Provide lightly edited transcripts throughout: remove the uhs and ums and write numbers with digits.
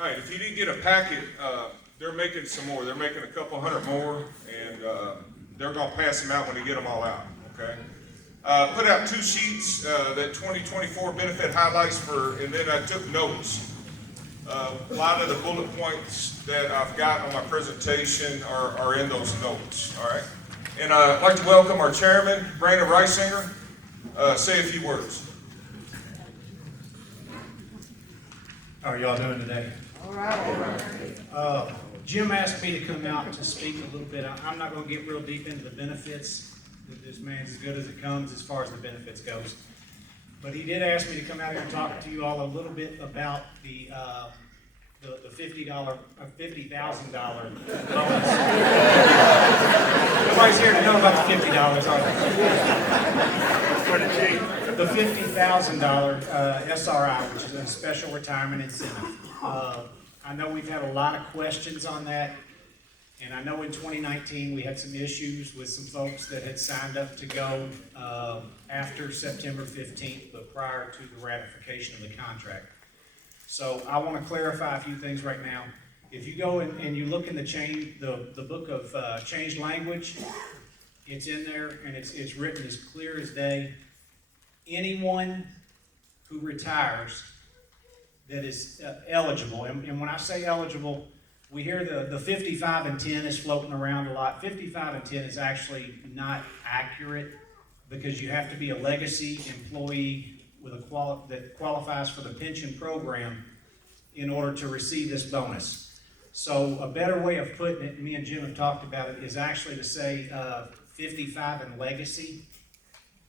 All right, if you didn't get a packet, they're making some more. They're making a couple hundred more, and they're going to pass them out when they get them all out, okay? Put out 2 sheets, that 2024 benefit highlights and then I took notes. A lot of the bullet points that I've got on my presentation are in those notes, all right? And I'd like to welcome our chairman, Brandon Reisinger. Say a few words. How are y'all doing today? All right. Jim asked me to come out to speak a little bit. I'm not going to get real deep into the benefits. This man's as good as it comes as far as the benefits goes. But he did ask me to come out here and talk to you all a little bit about the $50,000 bonus. Nobody's here to know about the $50, are they? The $50,000 SRI, which is a special retirement incentive. I know we've had a lot of questions on that, and I know in 2019 we had some issues with some folks that had signed up to go after September 15th, but prior to the ratification of the contract. So I want to clarify a few things right now. If you go and you look in the book of changed language, it's in there and it's written as clear as day. Anyone who retires that is eligible, and when I say eligible, we hear the 55 and 10 is floating around a lot. 55 and 10 is actually not accurate because you have to be a legacy employee with that qualifies for the pension program in order to receive this bonus. So a better way of putting it, me and Jim have talked about it, is actually to say 55 and legacy,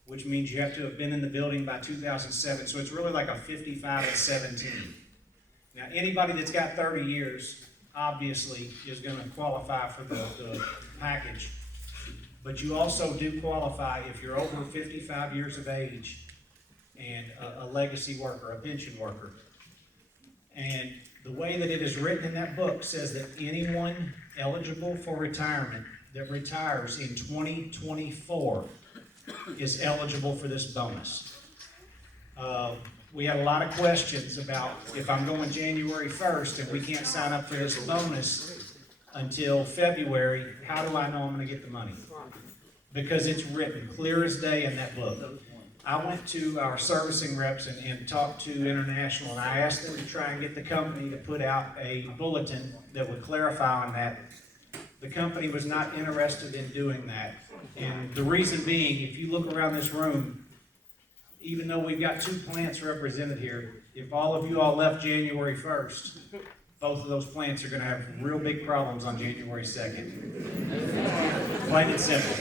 which means you have to have been in the building by 2007. So it's really like a 55 and 17. Now, anybody that's got 30 years, obviously, is going to qualify for the package. But you also do qualify if you're over 55 years of age and a legacy worker, a pension worker. And the way that it is written in that book says that anyone eligible for retirement that retires in 2024 is eligible for this bonus. We had a lot of questions about if I'm going January 1st and we can't sign up for this bonus until February, how do I know I'm going to get the money? Because it's written clear as day in that book. I went to our servicing reps and talked to International, and I asked them to try and get the company to put out a bulletin that would clarify on that. The company was not interested in doing that. And the reason being, if you look around this room, even though we've got 2 plants represented here, if all of you all left January 1st, both of those plants are going to have real big problems on January 2nd. Plain and simple.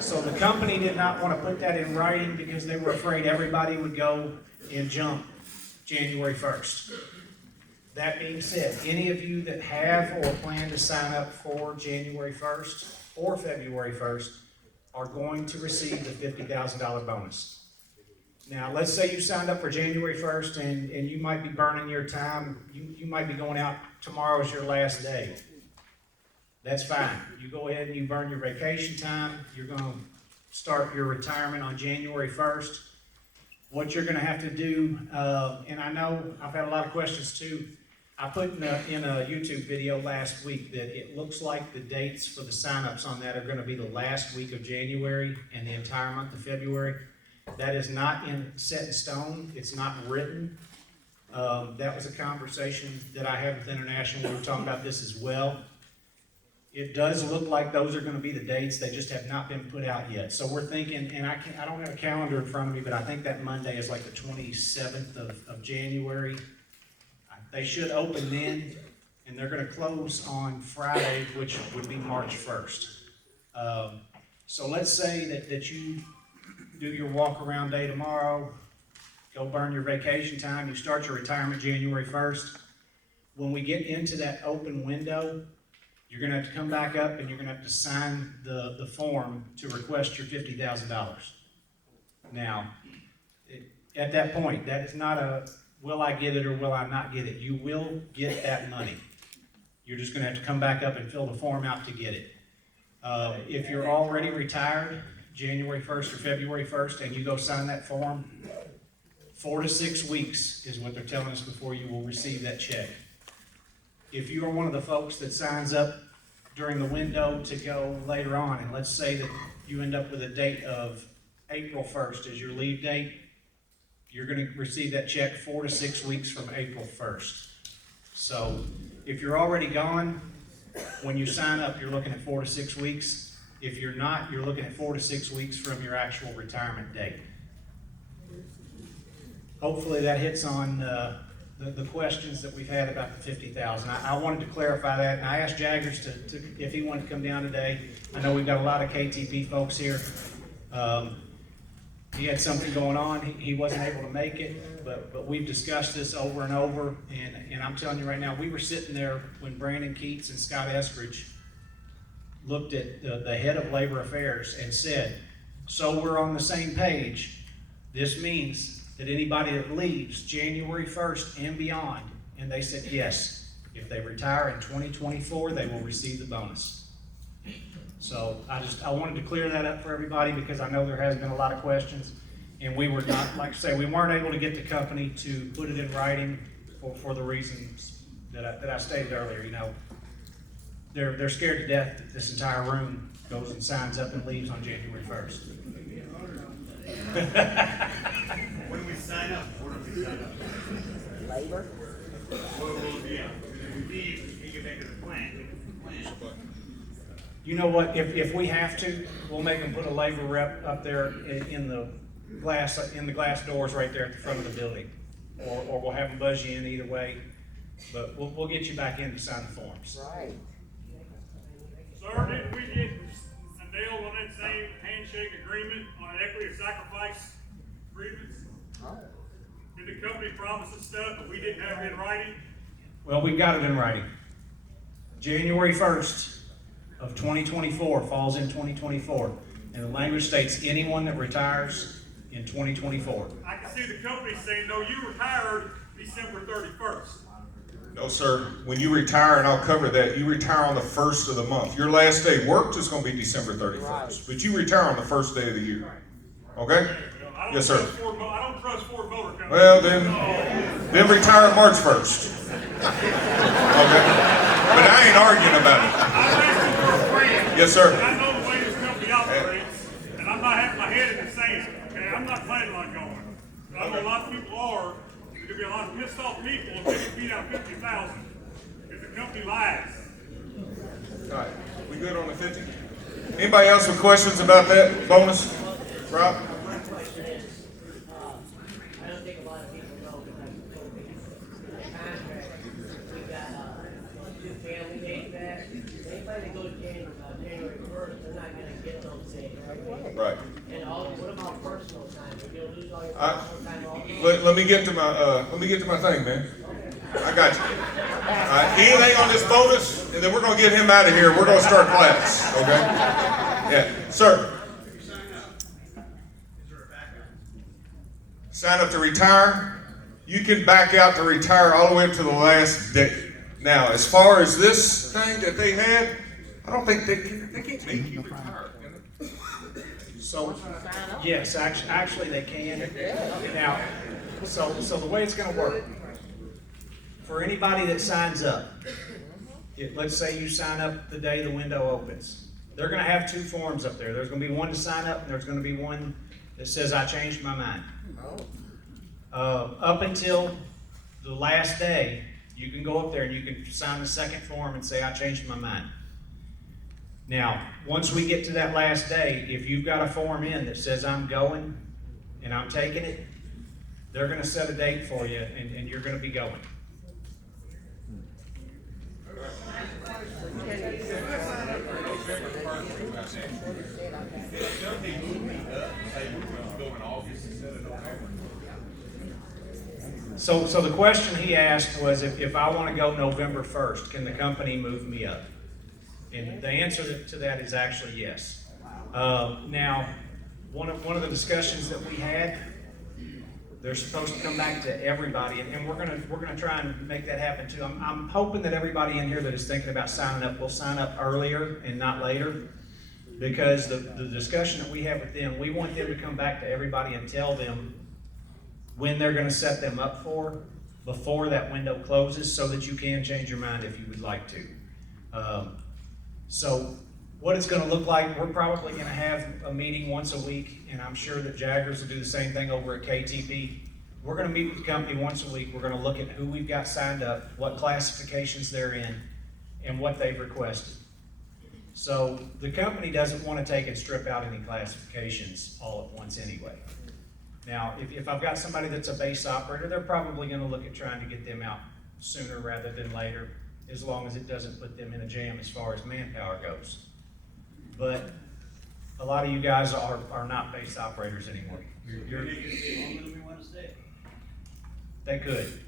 So the company did not want to put that in writing because they were afraid everybody would go and jump January 1st. That being said, any of you that have or plan to sign up for January 1st or February 1st are going to receive the $50,000 bonus. Now, let's say you signed up for January 1st and you might be burning your time. You might be going out, tomorrow is your last day. That's fine. You go ahead and you burn your vacation time. You're going to start your retirement on January 1st. What you're going to have to do, and I know I've had a lot of questions too. I put in a YouTube video last week that it looks like the dates for the signups on that are going to be the last week of January and the entire month of February. That is not set in stone. It's not written. That was a conversation that I had with International. We were talking about this as well. It does look like those are going to be the dates. They just have not been put out yet. So we're thinking, and I don't have a calendar in front of me, but I think that Monday is like the 27th of January. They should open then, and they're going to close on Friday, which would be March 1st. So let's say that you do your walk-around day tomorrow, go burn your vacation time, you start your retirement January 1st. When we get into that open window, you're going to have to come back up and you're going to have to sign the form to request your $50,000. Now, at that point, that is not a will I get it or will I not get it. You will get that money. You're just going to have to come back up and fill the form out to get it. If you're already retired, January 1st or February 1st, and you go sign that form, 4 to 6 weeks is what they're telling us before you will receive that check. if you are one of the folks that signs up during the window to go later on, and let's say that you end up with a date of April 1st as your leave date, you're gonna receive that check 4 to 6 weeks from April 1st. So if you're already gone, when you sign up, you're looking at 4 to 6 weeks. If you're not, you're looking at 4 to 6 weeks from your actual retirement date. Hopefully that hits on the questions that we've had about the 50,000. I wanted to clarify that, and I asked Jaggers to if he wanted to come down today. I know we've got a lot of KTP folks here. He had something going on, he wasn't able to make it, but we've discussed this over and over, and I'm telling you right now, we were sitting there when Brandon Keats and Scott Eskridge looked at the head of labor affairs and said, so we're on the same page. This means that anybody that leaves January 1st and beyond, and they said yes, if they retire in 2024, they will receive the bonus. So I wanted to clear that up for everybody because I know there has been a lot of questions, and we were not, like I say, we weren't able to get the company to put it in writing for the reasons that I stated earlier. You know, they're scared to death that this entire room goes and signs up and leaves on January 1st. When we sign up, where do we sign up? Labor? Well, yeah, if we leave, we can make it a plan. You know what, if we have to, we'll make them put a labor rep up there in the glass doors right there at the front of the building. Or we'll have them buzz you in either way, but we'll get you back in to sign the forms. Right. Sir, didn't we get a nail on that same handshake agreement on an equity of sacrifice agreements? Oh. Did the company promise us stuff, but we didn't have it in writing? Well, we've got it in writing. January 1st of 2024 falls in 2024, and the language states anyone that retires in 2024. I can see the company saying, no, you retired December 31st. No, sir. When you retire, and I'll cover that, you retire on the 1st of the month. Your last day worked is going to be December 31st, but you retire on the first day of the year. Okay? I don't Yes, sir. I don't trust Ford Motor Company. Well, then retire March 1st. Okay? But I ain't arguing about it. I'm asking for a friend. Yes, sir. I know the way this company operates, and I'm not having my head in the sand, okay? I'm not planning on going. But I know a lot of people are. There's gonna be a lot of pissed off people if they can beat out 50,000. If the company lies. All right. We good on the 50? Anybody else with questions about that bonus? Rob? I don't think a lot of people know because of the contract, we got, 2 family days back. Anybody that goes January 1st, they're not gonna get those days, right? Right. And what about personal time? You'll lose all your I- personal time also? Let me get to my thing, man. I got you. Anything on this bonus, and then we're gonna get him out of here. We're gonna start class. Okay? Yeah, sir. Sign up to retire. You can back out to retire all the way up to the last day. Now, as far as this thing that they had, I don't think they can't make you retire. Can they? So, yes, actually they can. Now, so the way it's gonna work, for anybody that signs up, let's say you sign up the day the window opens, they're gonna have 2 forms up there. There's gonna be one to sign up, and there's gonna be one that says, I changed my mind. Up until the last day, you can go up there and you can sign the second form and say, I changed my mind. Now, once we get to that last day, if you've got a form in that says I'm going and I'm taking it, they're gonna set a date for you and you're gonna be going. So the question he asked was if I wanna go November 1st, can the company move me up? And the answer to that is actually yes. Now, one of the discussions that we had, they're supposed to come back to everybody, and we're gonna try and make that happen too. I'm hoping that everybody in here that is thinking about signing up will sign up earlier and not later, because the discussion that we have with them, we want them to come back to everybody and tell them when they're gonna set them up for, before that window closes so that you can change your mind if you would like to. So what it's gonna look like, we're probably gonna have a meeting once a week, and I'm sure that Jaggers will do the same thing over at KTP. We're gonna meet with the company once a week. We're gonna look at who we've got signed up, what classifications they're in, and what they've requested. So the company doesn't wanna take and strip out any classifications all at once anyway. Now, if I've got somebody that's a base operator, they're probably gonna look at trying to get them out sooner rather than later, as long as it doesn't put them in a jam as far as manpower goes. But a lot of you guys are not base operators anymore. They could.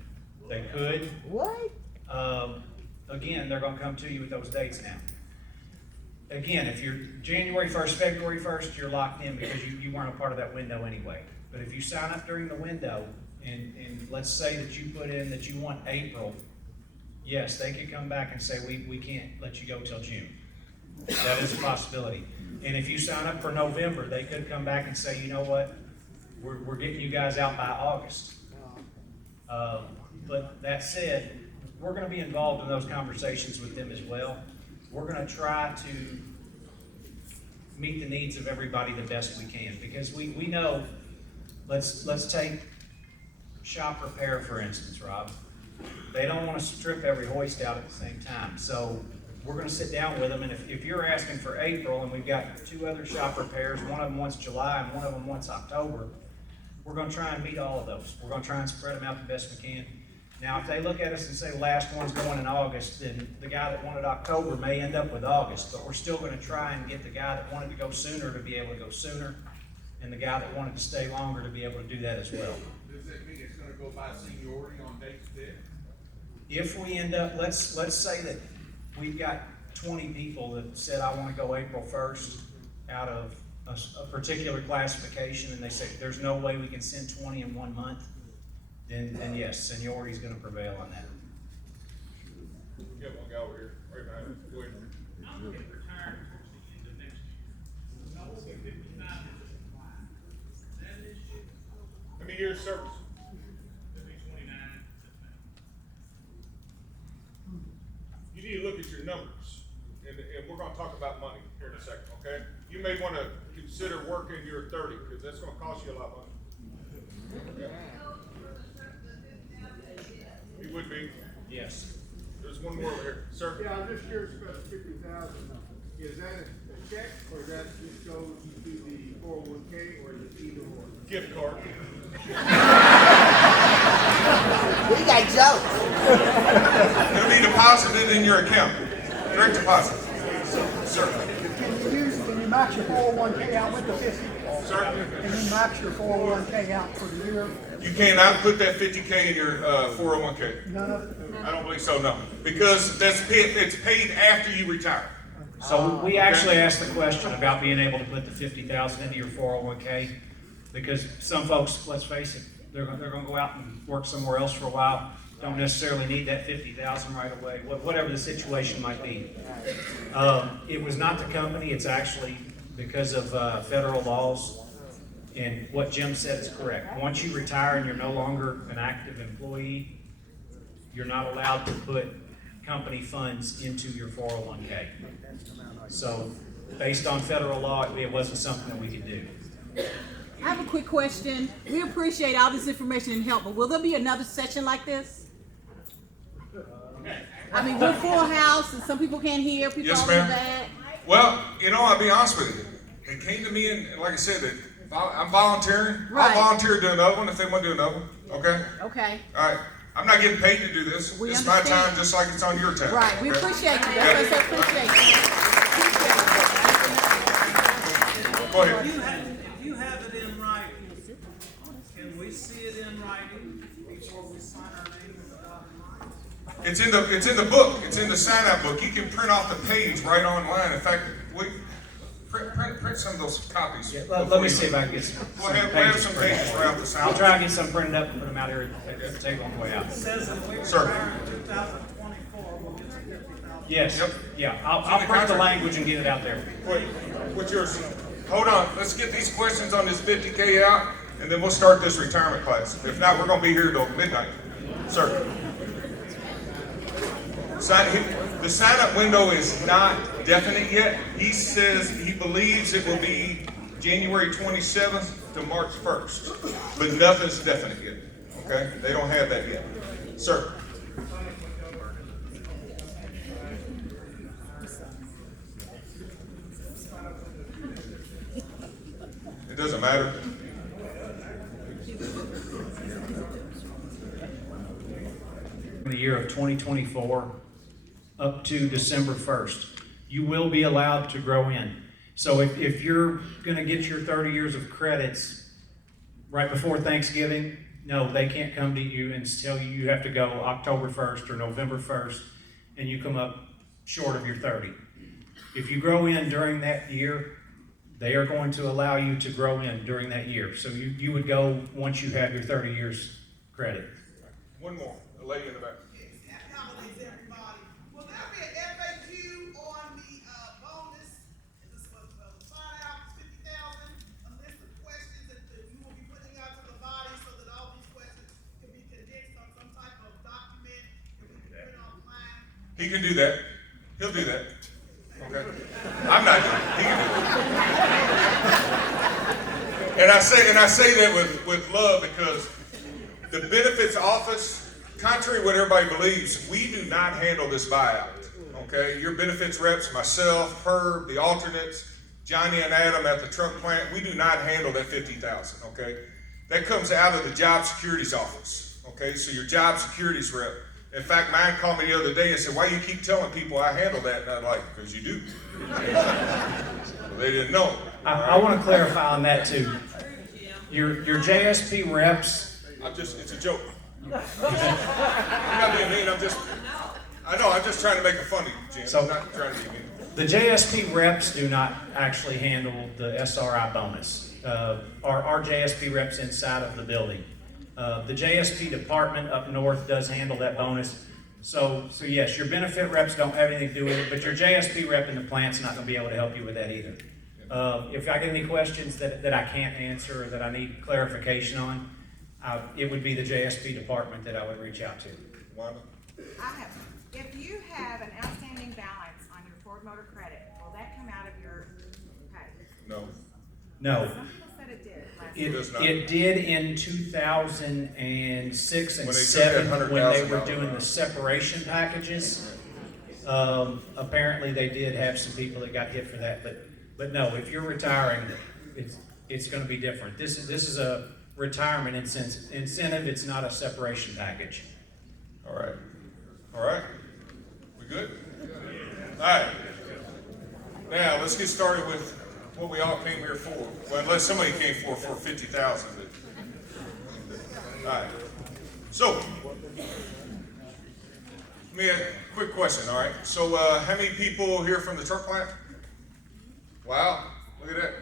What? Again, they're gonna come to you with those dates now. Again, if you're January 1st, February 1st, you're locked in because you weren't a part of that window anyway. But if you sign up during the window, and let's say that you put in that you want April, yes, they could come back and say, we can't let you go till June. That is a possibility. And if you sign up for November, they could come back and say, you know what, we're getting you guys out by August. But that said, we're gonna be involved in those conversations with them as well. We're gonna try to meet the needs of everybody the best we can, because we know, let's take shop repair for instance, Rob. They don't wanna strip every hoist out at the same time, so we're gonna sit down with them, and if you're asking for April, and we've got 2 other shop repairs, one of them wants July and one of them wants October, we're gonna try and meet all of those. We're gonna try and spread them out the best we can. Now, if they look at us and say the last one's going in August, then the guy that wanted October may end up with August, but we're still gonna try and get the guy that wanted to go sooner to be able to go sooner, and the guy that wanted to stay longer to be able to do that as well. Does that mean it's gonna go by seniority on dates then? If we end up, let's say that we've got 20 people that said, I wanna go April 1st out of a particular classification, and they say, there's no way we can send 20 in 1 month, then yes, seniority is gonna prevail on that. Get one guy over here, right behind you. Go ahead. I'm gonna get retired towards the end of next year. I will be 59 in July. That is shit. How many years service? It'll be 29 in September. You need to look at your numbers, and we're gonna talk about money here in a second, okay? You may wanna consider working your 30, because that's gonna cost you a lot of money. Okay? You would be. Yes. There's one more over here, sir. Yeah, I'm just curious about the 50,000. Is that a check or that just goes to the 401K or is it either or? Gift card. We got jokes. It'll be deposited in your account. Direct deposit. Sir. Can you max your 401K out with the 50? Sir? Can you max your 401K out for the year? You cannot put that 50K in your 401K. None of it? I don't believe so, no. Because it's paid after you retire. So we actually asked the question about being able to put the 50,000 into your 401K, because some folks, let's face it, they're gonna go out and work somewhere else for a while, don't necessarily need that 50,000 right away, whatever the situation might be. It was not the company, it's actually because of federal laws, and what Jim said is correct. Once you retire and you're no longer an active employee, you're not allowed to put company funds into your 401K. So, based on federal law, it wasn't something that we could do. I have a quick question. We appreciate all this information and help, but will there be another session like this? I mean, we're full house and some people can't hear, people Yes, all in the ma'am. back. Well, I'll be honest with you. They came to me and like I said, I'm volunteering. Right. I'll volunteer to do another one if they want to do another one, okay? Okay, All right. I'm not getting paid to do this. We It's my understand. time just like it's on your time. right, we okay? appreciate you. That's what I said, appreciate you. Go ahead. If you have it in writing, can we see it in writing before we sign our name in the dotted line? It's in the book. It's in the sign-out book. You can print off the page right online. In fact, we print some of those copies. Yeah, let me see if I can get some We'll have pages some printed. pages right off the I'll sign. try and get some printed up and put them out here at the table on the way out. It says that we Sir. retire in 2024, we'll get the 50,000. Yes, Yep. yeah, I'll the print the contract. language and get it out there. What's yours? Hold on. Let's get these questions on this 50K out, and then we'll start this retirement class. If not, we're going to be here till midnight. Sir. The sign-up window is not definite yet. He says he believes it will be January 27th to March 1st, but nothing's definite yet, okay? They don't have that yet. Sir. It doesn't matter. In the year of 2024 up to December 1st, you will be allowed to grow in. So if you're going to get your 30 years of credits right before Thanksgiving, no, they can't come to you and tell you you have to go October 1st or November 1st, and you come up short of your 30. If you grow in during that year, they are going to allow you to grow in during that year. So you would go once you have your 30 years credit. One more, the lady in the back. Happy holidays, everybody. Will there be an FAQ on the bonus? Is this what the sign out is 50,000? A list of questions that you will be putting out to the body so that all these questions can be condensed on some type of document that we can print online? He can do that. He'll do that. Okay. I'm not doing it. He can do it. And I say that with love because the benefits office, contrary to what everybody believes, we do not handle this buyout. Okay? Your benefits reps, myself, Herb, the alternates, Johnny and Adam at the truck plant, we do not handle that $50,000. Okay? That comes out of the job securities office. Okay? So your job securities rep. In fact, mine called me the other day and said, "Why you keep telling people I handle that?" And I'm like, "Because you do." Well, they didn't know. I want to clarify on that too. Your JSP reps. It's a joke. I'm not being mean. I'm just trying to make it funny, Jim. I'm not trying to be mean. The JSP reps do not actually handle the SRI bonus. Our JSP reps inside of the building. The JSP department up north does handle that bonus. So yes, your benefit reps don't have anything to do with it, but your JSP rep in the plant's not going to be able to help you with that either. If I get any questions that I can't answer or that I need clarification on, it would be the JSP department that I would reach out to. Wanda? If you have an outstanding balance on your Ford Motor Credit, will that come out of your pay? No. No. Some people said it did last year. It did in 2006 and When they took 7 that when they were $100,000 doing the separation packages. Apparently they did have some people that got hit for that, but no, if you're retiring, it's going to be different. This is a retirement incentive. It's not a separation package. All right. We good? All right. Now let's get started with what we all came here for. Well, unless somebody came for 50,000. All right. So, a quick question. All right. So, how many people here from the truck plant? Wow. Look at that.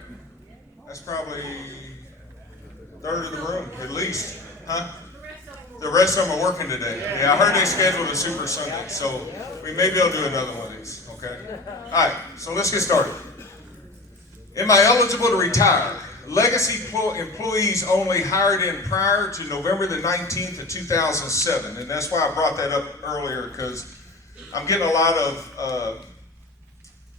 That's probably a third of the room, at least, huh? The rest of them are working today. Yeah, I heard they scheduled a Super Sunday, so we may be able to do another one of these, okay? All right, so let's get started. Am I eligible to retire? Legacy employees only hired in prior to November the 19th of 2007, and that's why I brought that up earlier, because I'm getting a lot of,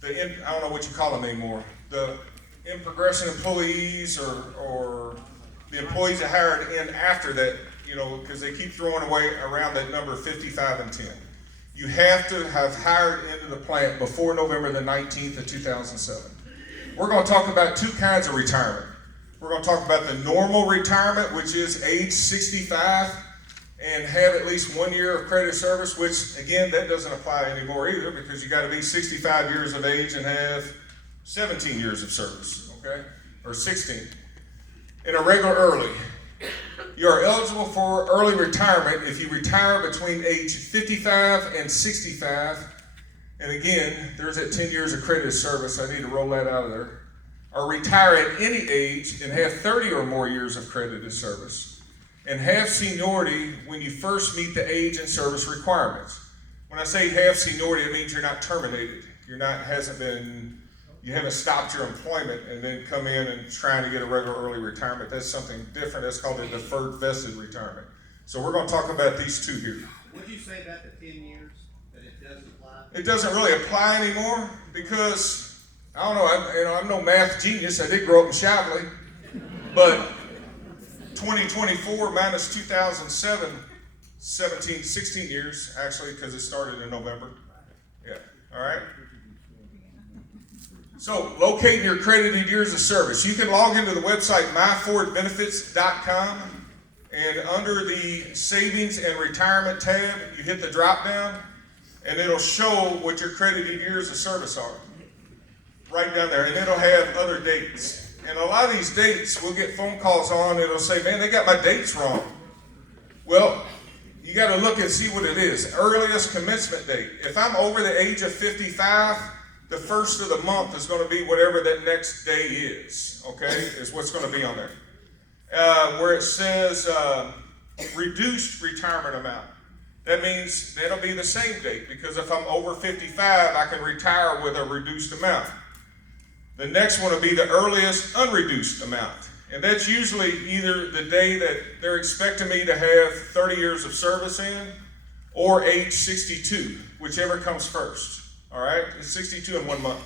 I don't know what you call them anymore, the in-progression employees or the employees that hired in after that, because they keep throwing away around that number 55 and 10. You have to have hired into the plant before November the 19th of 2007. We're going to talk about two kinds of retirement. We're going to talk about the normal retirement, which is age 65 and have at least 1 year of credit service, which again, that doesn't apply anymore either because you got to be 65 years of age and have 17 years of service, okay? Or 16. And a regular early. You are eligible for early retirement if you retire between age 55 and 65. And again, there's that 10 years of credit service. I need to roll that out of there. Or retire at any age and have 30 or more years of credited service. And have seniority when you first meet the age and service requirements. When I say have seniority, it means you're not terminated. You haven't stopped your employment and then come in and trying to get a regular early retirement. That's something different. That's called a deferred vested retirement. So we're going to talk about these two here. What'd you say about the 10 years that it does apply? It doesn't really apply anymore because, I don't know, I'm no math genius. I did grow up in Shively. But 2024 minus 2007, 16 years, actually, because it started in November. Yeah, all right? So, locating your credited years of service. You can log into the website myfordbenefits.com, and under the Savings and Retirement tab, you hit the drop down, and it'll show what your credited years of service are. Right down there, and it'll have other dates. And a lot of these dates, we'll get phone calls on, it'll say, man, they got my dates wrong. Well, you got to look and see what it is. Earliest commencement date. If I'm over the age of 55, the first of the month is going to be whatever that next day is, okay, is what's going to be on there. Where it says reduced retirement amount. That means that'll be the same date, because if I'm over 55, I can retire with a reduced amount. The next one will be the earliest unreduced amount. And that's usually either the day that they're expecting me to have 30 years of service in, or age 62, whichever comes first. All right? It's 62 in 1 month.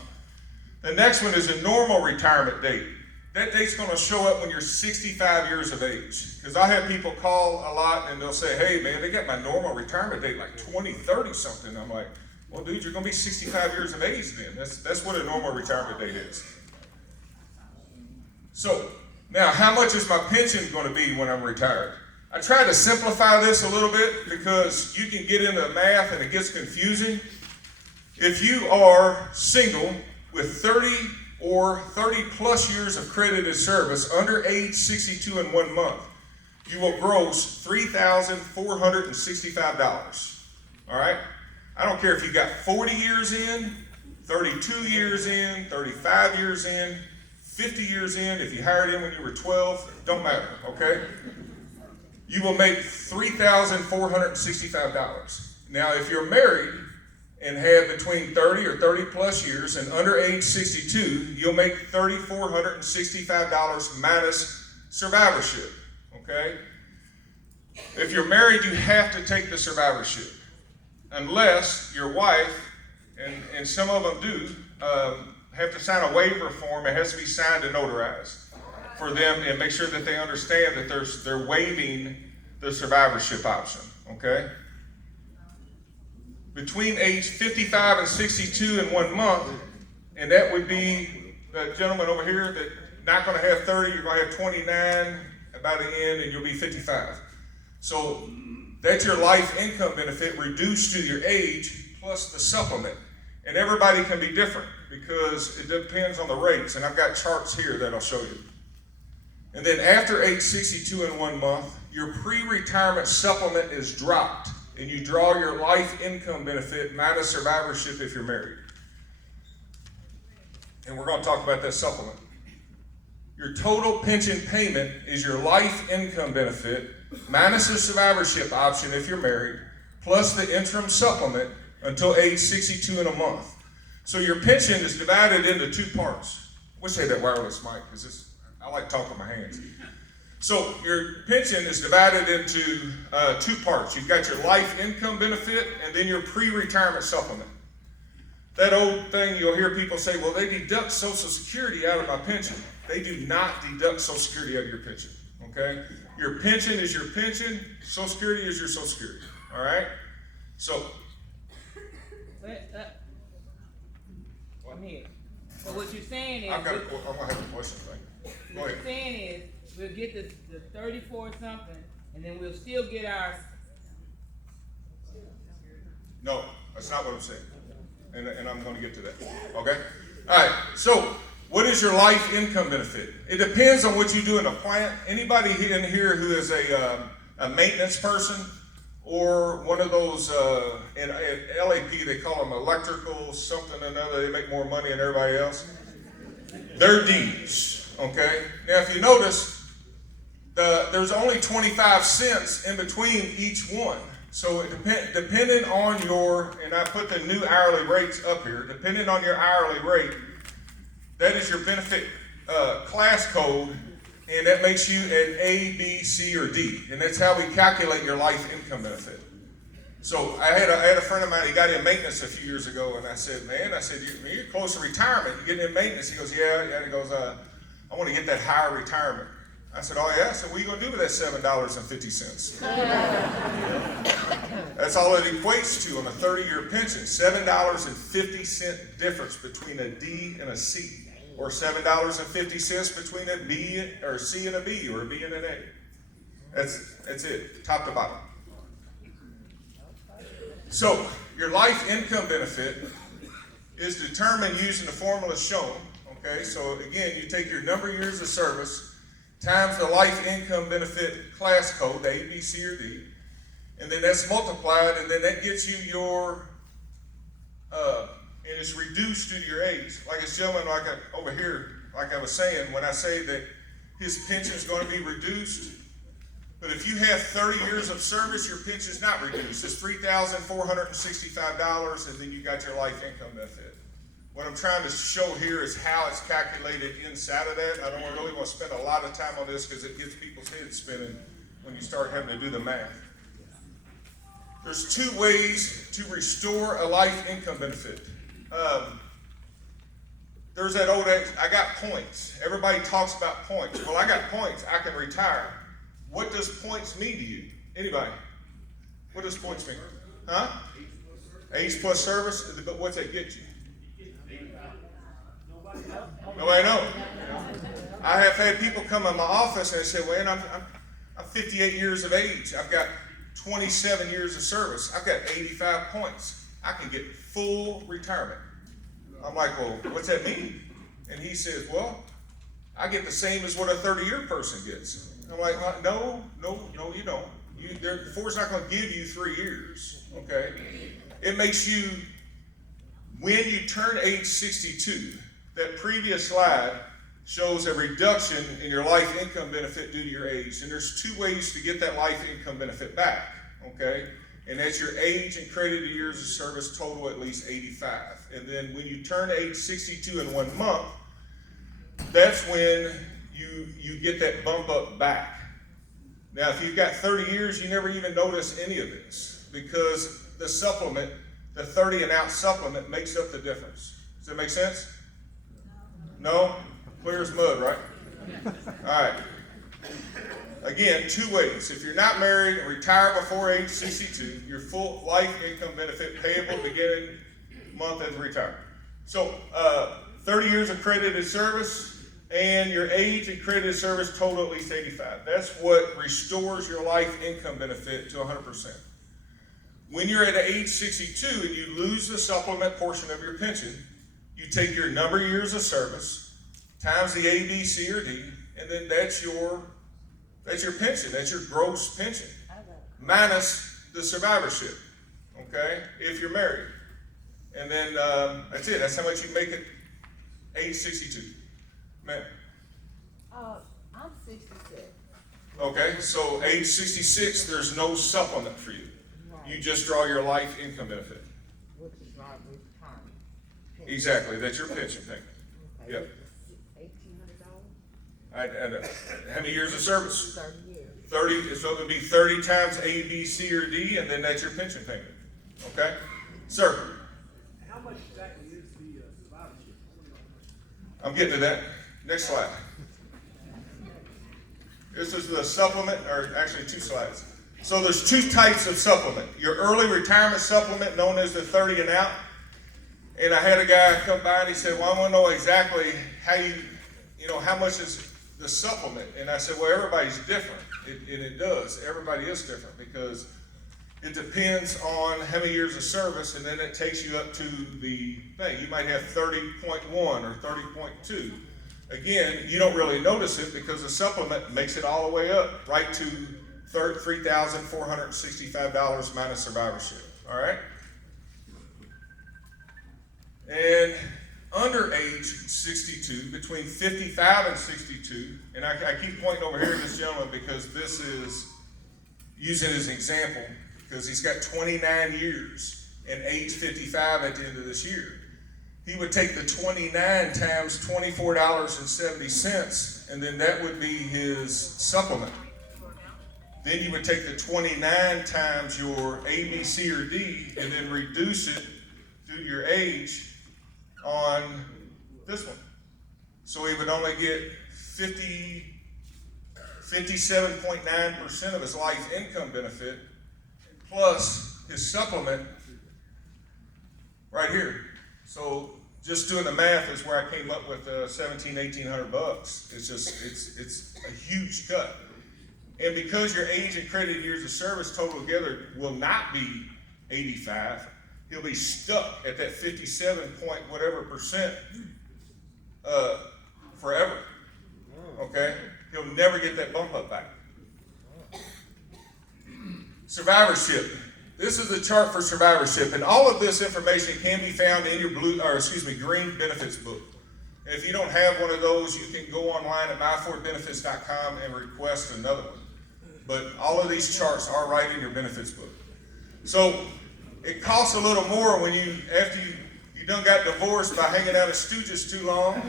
The next one is a normal retirement date. That date's going to show up when you're 65 years of age. Because I have people call a lot and they'll say, hey, man, they got my normal retirement date like 2030 something. I'm like, well, dude, you're going to be 65 years of age then. That's what a normal retirement date is. So, now, how much is my pension going to be when I'm retired? I tried to simplify this a little bit because you can get into math and it gets confusing. If you are single with 30 or 30 plus years of credited service under age 62 in 1 month, you will gross $3,465. All right? I don't care if you got 40 years in, 32 years in, 35 years in, 50 years in, if you hired in when you were 12, don't matter, okay? You will make $3,465. Now, if you're married and have between 30 or 30 plus years and under age 62, you'll make $3,465 minus survivorship, okay? If you're married, you have to take the survivorship, unless your wife, and some of them do, have to sign a waiver form. It has to be signed and notarized for them, and make sure that they understand that they're waiving the survivorship option, okay? Between age 55 and 62 in 1 month, and that would be the gentleman over here that not going to have 30, you're going to have 29 by the end, and you'll be 55. So that's your life income benefit reduced to your age plus the supplement. And everybody can be different because it depends on the rates. And I've got charts here that I'll show you. And then after age 62 in 1 month, your pre-retirement supplement is dropped. And you draw your life income benefit minus survivorship if you're married. And we're going to talk about that supplement. Your total pension payment is your life income benefit minus the survivorship option if you're married, plus the interim supplement until age 62 in a month. So your pension is divided into 2 parts. Wish I had that wireless mic, because I like talking with my hands. So your pension is divided into 2 parts. You've got your life income benefit and then your pre-retirement supplement. That old thing you'll hear people say, well, they deduct Social Security out of my pension. They do not deduct Social Security out of your pension, okay? Your pension is your pension. Social Security is your Social Security, all right? So, I'm here. So what you're saying is, I'm going to have a question thing. Go what ahead. you're saying is, we'll get the 34 something, and then we'll still get our. No, that's not what I'm saying. And I'm going to get to that. Okay? All right. So, what is your life income benefit? It depends on what you do in a plant. Anybody in here who is a maintenance person or one of those, in LAP, they call them electrical something or another. They make more money than everybody else. They're D's. Okay? Now, if you notice, there's only 25 cents in between each one. So depending on your, and I put the new hourly rates up here, depending on your hourly rate, that is your benefit class code and that makes you an A, B, C, or D, and that's how we calculate your life income benefit. So I had a friend of mine, he got in maintenance a few years ago, and I said, you're close to retirement, you're getting in maintenance. He goes, yeah, and he goes, I want to get that higher retirement. I said, oh yeah? So what are you going to do with that $7.50? That's all it equates to on a 30-year pension, $7.50 difference between a D and a C, or $7.50 between a B or C and a B, or a B and an A. That's it, top to bottom. So your life income benefit is determined using the formula shown. Okay, so again, you take your number of years of service times the life income benefit class code, the A, B, C, or D, and then that's multiplied, and then that gets you your, and it's reduced due to your age. Like this gentleman, over here, like I was saying, when I say that his pension is going to be reduced, but if you have 30 years of service, your pension is not reduced. It's $3,465, and then you got your life income benefit. What I'm trying to show here is how it's calculated inside of that. I don't really want to spend a lot of time on this because it gets people's heads spinning when you start having to do the math. There's two ways to restore a life income benefit. There's that old adage, I got points. Everybody talks about points. Well, I got points. I can retire. What does points mean to you? Anybody? What does points mean? Huh? Age plus service? But what's that get you? Nobody knows. I have had people come in my office and say, well, I'm 58 years of age. I've got 27 years of service. I've got 85 points. I can get full retirement. I'm like, well, what's that mean? And he says, well, I get the same as what a 30-year person gets. I'm like, no, you don't. Ford's not going to give you 3 years, okay? It makes you, when you turn age 62, that previous slide shows a reduction in your life income benefit due to your age. And there's two ways to get that life income benefit back, okay? And that's your age and credited years of service total at least 85. And then when you turn age 62 in 1 month, that's when you get that bump up back. Now, if you've got 30 years, you never even notice any of this because the supplement, the 30 and out supplement makes up the difference. Does that make sense? No? Clear as mud, right? All right. Again, two ways. If you're not married and retire before age 62, your full life income benefit payable beginning month as retired. So 30 years of credited service and your age and credited service total at least 85. That's what restores your life income benefit to 100%. When you're at age 62 and you lose the supplement portion of your pension, you take your number of years of service times the A, B, C, or D, and then that's your pension. That's your gross pension minus the survivorship, okay, if you're married. And then that's it. That's how much you make at age 62. Ma'am? I'm 66. Okay, so age 66, there's no supplement for you. You just draw your life income benefit. Which is my retirement. Exactly, that's your pension payment. Yep. $1,800? How many years of service? 30 years. 30, so it would be 30 times A, B, C, or D, and then that's your pension payment. Okay? Sir? How much exactly is the survivorship? I'm getting to that. Next slide. This is the supplement, or actually 2 slides. So there's 2 types of supplement. Your early retirement supplement, known as the 30 and out. And I had a guy come by and he said, well, I want to know exactly how how much is the supplement? And I said, well, everybody's different. And it does. Everybody is different because it depends on how many years of service, and then it takes you up to the thing. You might have 30.1 or 30.2. Again, you don't really notice it because the supplement makes it all the way up, right to $3,465 minus survivorship. All right? And under age 62, between 55 and 62, and I keep pointing over here to this gentleman because this is using his example, because he's got 29 years and age 55 at the end of this year. he would take the 29 times $24.70, and then that would be his supplement. Then you would take the 29 times your A, B, C, or D, and then reduce it due to your age on this one. So he would only get 57.9% of his life income benefit, plus his supplement right here. So just doing the math is where I came up with $1,800. It's just, it's a huge cut. And because your age and credited years of service total together will not be 85, he'll be stuck at that 57 point whatever percent forever. Okay? He'll never get that bump up back. Survivorship. This is the chart for survivorship, and all of this information can be found in your green benefits book. And if you don't have one of those, you can go online at myfordbenefits.com and request another one. But all of these charts are right in your benefits book. So it costs a little more when after you done got divorced by hanging out at Stooges too long,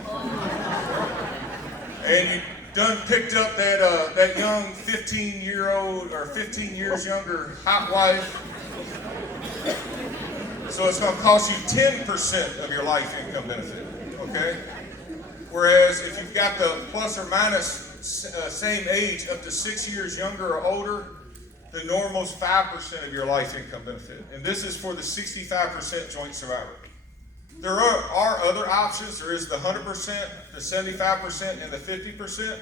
and you done picked up that young 15-year-old or 15 years younger hot wife. So it's going to cost you 10% of your life income benefit, okay? Whereas if you've got the plus or minus same age up to 6 years younger or older, the normal is 5% of your life income benefit. And this is for the 65% joint survivor. There are other options. There is the 100%, the 75%, and the 50%.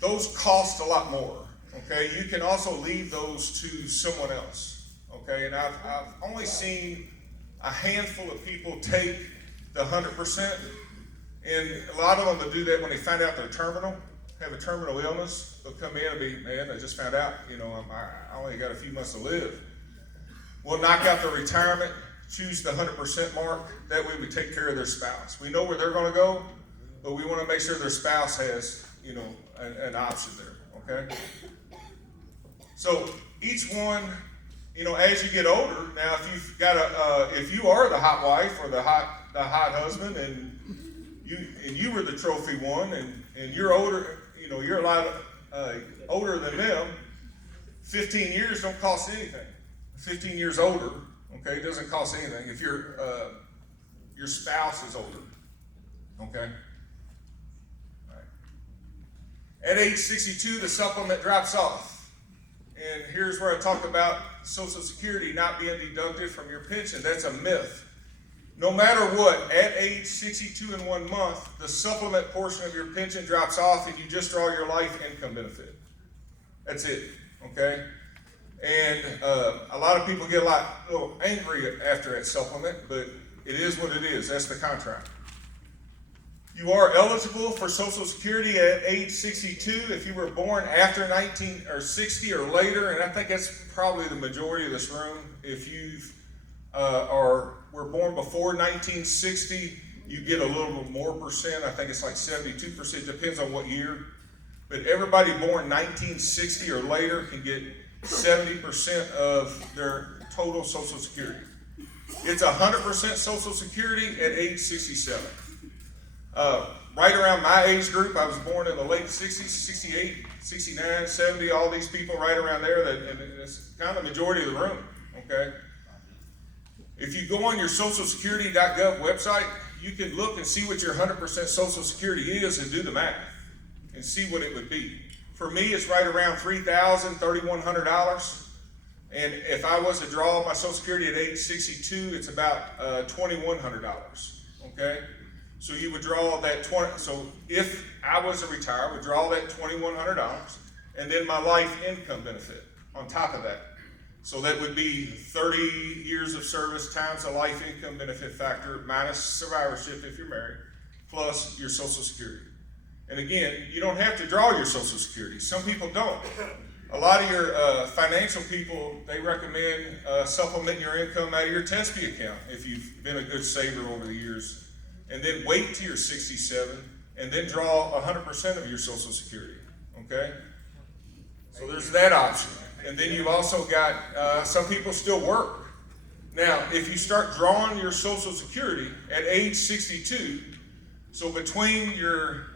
Those cost a lot more, okay? You can also leave those to someone else, okay? And I've only seen a handful of people take the 100%, and a lot of them will do that when they find out they're terminal, have a terminal illness. They'll come in and be, man, I just found out, I only got a few months to live. We'll knock out the retirement, choose the 100% mark. That way we take care of their spouse. We know where they're going to go, but we want to make sure their spouse has, an option there, okay? So each one, as you get older, now if you've got if you are the hot wife or the hot husband, and you were the trophy one, and you're older, you're a lot older than them. 15 years don't cost anything. 15 years older, okay, it doesn't cost anything if your spouse is older, okay. At age 62, the supplement drops off. And here's where I talk about Social Security not being deducted from your pension. That's a myth. No matter what, at age 62 and 1 month, the supplement portion of your pension drops off and you just draw your life income benefit. That's it, okay? And a lot of people get a little angry after that supplement, but it is what it is. That's the contract. You are eligible for Social Security at age 62 if you were born after 1960 or later, and I think that's probably the majority of this room. If you were born before 1960, you get a little bit more percent. I think it's like 72%, depends on what year. But everybody born 1960 or later can get 70% of their total Social Security. It's 100% Social Security at age 67. Right around my age group, I was born in the late 60s, 68, 69, 70, all these people right around there, and it's kind of the majority of the room, okay? If you go on your socialsecurity.gov website, you can look and see what your 100% Social Security is and do the math and see what it would be. For me, it's right around $3,000, $3,100. And if I was to draw my Social Security at age 62, it's about $2,100, okay? So you would draw that so if I was to retire, I would draw that $2,100 and then my life income benefit on top of that. So that would be 30 years of service times the life income benefit factor minus survivorship if you're married, plus your Social Security. And again, you don't have to draw your Social Security. Some people don't. A lot of your financial people, they recommend supplementing your income out of your TESPI account if you've been a good saver over the years. And then wait till you're 67, and then draw 100% of your Social Security, okay? So there's that option. And then you've also got, some people still work, Now, if you start drawing your Social Security at age 62, so between your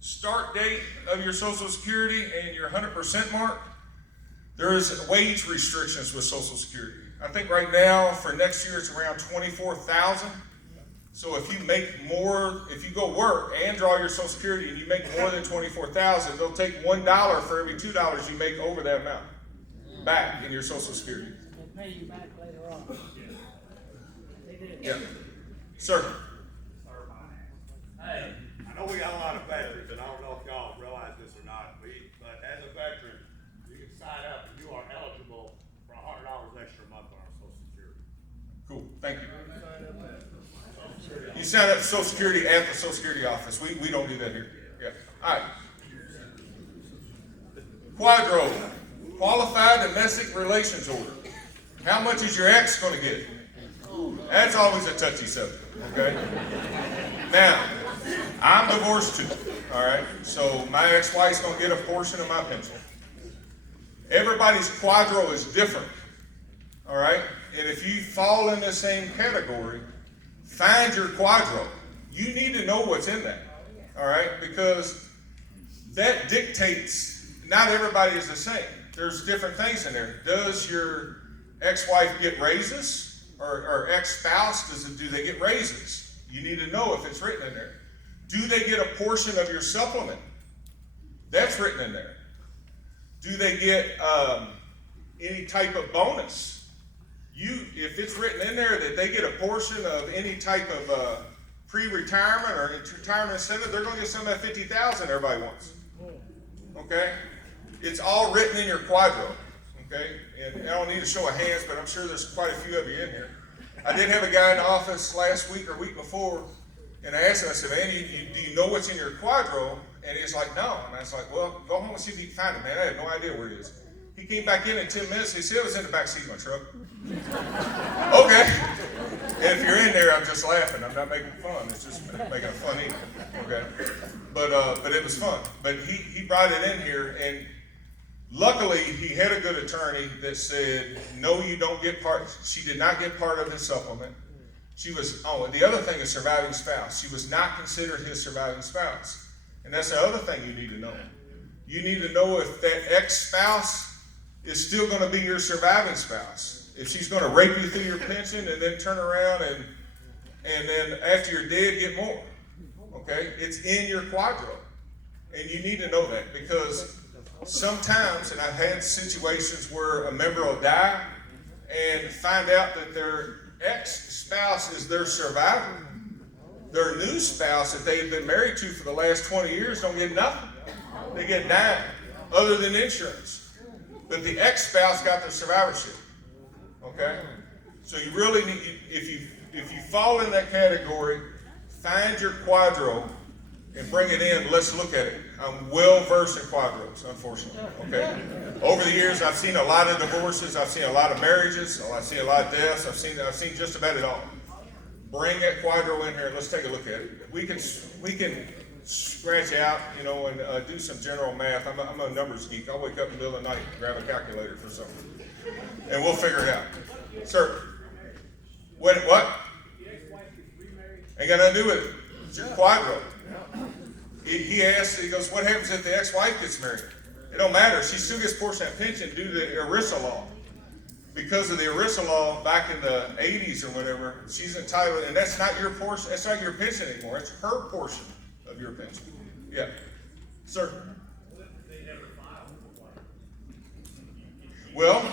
start date of your Social Security and your 100% mark, there is wage restrictions with Social Security. I think right now for next year it's around 24,000. So if you make more, if you go work and draw your Social Security and you make more than 24,000, they'll take $1 for every $2 you make over that amount back in your Social Security. They'll pay you back later on. They did. Yeah, sir. Hey, I know we got a lot of veterans, and I don't know if y'all realize this or not, but as a veteran, you can sign up and you are eligible for $100 extra a month on our Social Security. Cool, thank you. You sign up for Social Security at the Social Security office. We don't do that here. Yeah. All right. Quadro, Qualified Domestic Relations Order. How much is your ex going to get? That's always a touchy subject, okay? Now, I'm divorced too, all right? So my ex-wife's going to get a portion of my pension. Everybody's quadro is different, all right? And if you fall in the same category, find your quadro. You need to know what's in that, all right? Because that dictates, not everybody is the same. There's different things in there. Does your ex-wife get raises? Or ex-spouse, do they get raises? You need to know if it's written in there. Do they get a portion of your supplement? That's written in there. Do they get any type of bonus? If it's written in there that they get a portion of any type of pre-retirement or retirement incentive, they're going to get some of that $50,000 everybody wants. Okay? It's all written in your quadro. Okay? And I don't need to show of hands, but I'm sure there's quite a few of you in here. I did have a guy in the office last week or week before, and I asked him, I said, Andy, do you know what's in your quadro? And he's like, no. And I was like, well, go home and see if you can find it, man. I have no idea where it is. He came back in 10 minutes. He said it was in the back seat of my truck. Okay. And if you're in there, I'm just laughing. I'm not making fun. It's just making a fun evening. Okay. But it was fun. But he brought it in here, and luckily, he had a good attorney that said, no, you don't get part. She did not get part of his supplement. She was, and the other thing is surviving spouse. She was not considered his surviving spouse. And that's the other thing you need to know. You need to know if that ex-spouse is still going to be your surviving spouse. If she's going to rape you through your pension and then turn around and then after you're dead, get more. Okay? It's in your quadro. And you need to know that because sometimes, and I've had situations where a member will die and find out that their ex-spouse is their survivor. Their new spouse that they've been married to for the last 20 years don't get nothing. They get dime, other than insurance. But the ex-spouse got the survivorship. Okay? So you really need, if you fall in that category, find your quadro and bring it in. Let's look at it. I'm well versed in quadros, unfortunately. Okay. Over the years, I've seen a lot of divorces. I've seen a lot of marriages. I've seen a lot of deaths. I've seen just about it all. Bring that quadro in here. Let's take a look at it. We can scratch out, and do some general math. I'm a numbers geek. I'll wake up in the middle of the night and grab a calculator for something, and we'll figure it out. Sir, what? Ain't got nothing to do with it. It's your quadro. He asked, he goes, what happens if the ex-wife gets married? It don't matter. She still gets a portion of that pension due to the ERISA law. Because of the ERISA law back in the 80s or whatever, she's entitled, and that's not your portion, that's not your pension anymore. It's her portion of your pension. Yeah. Sir? Well,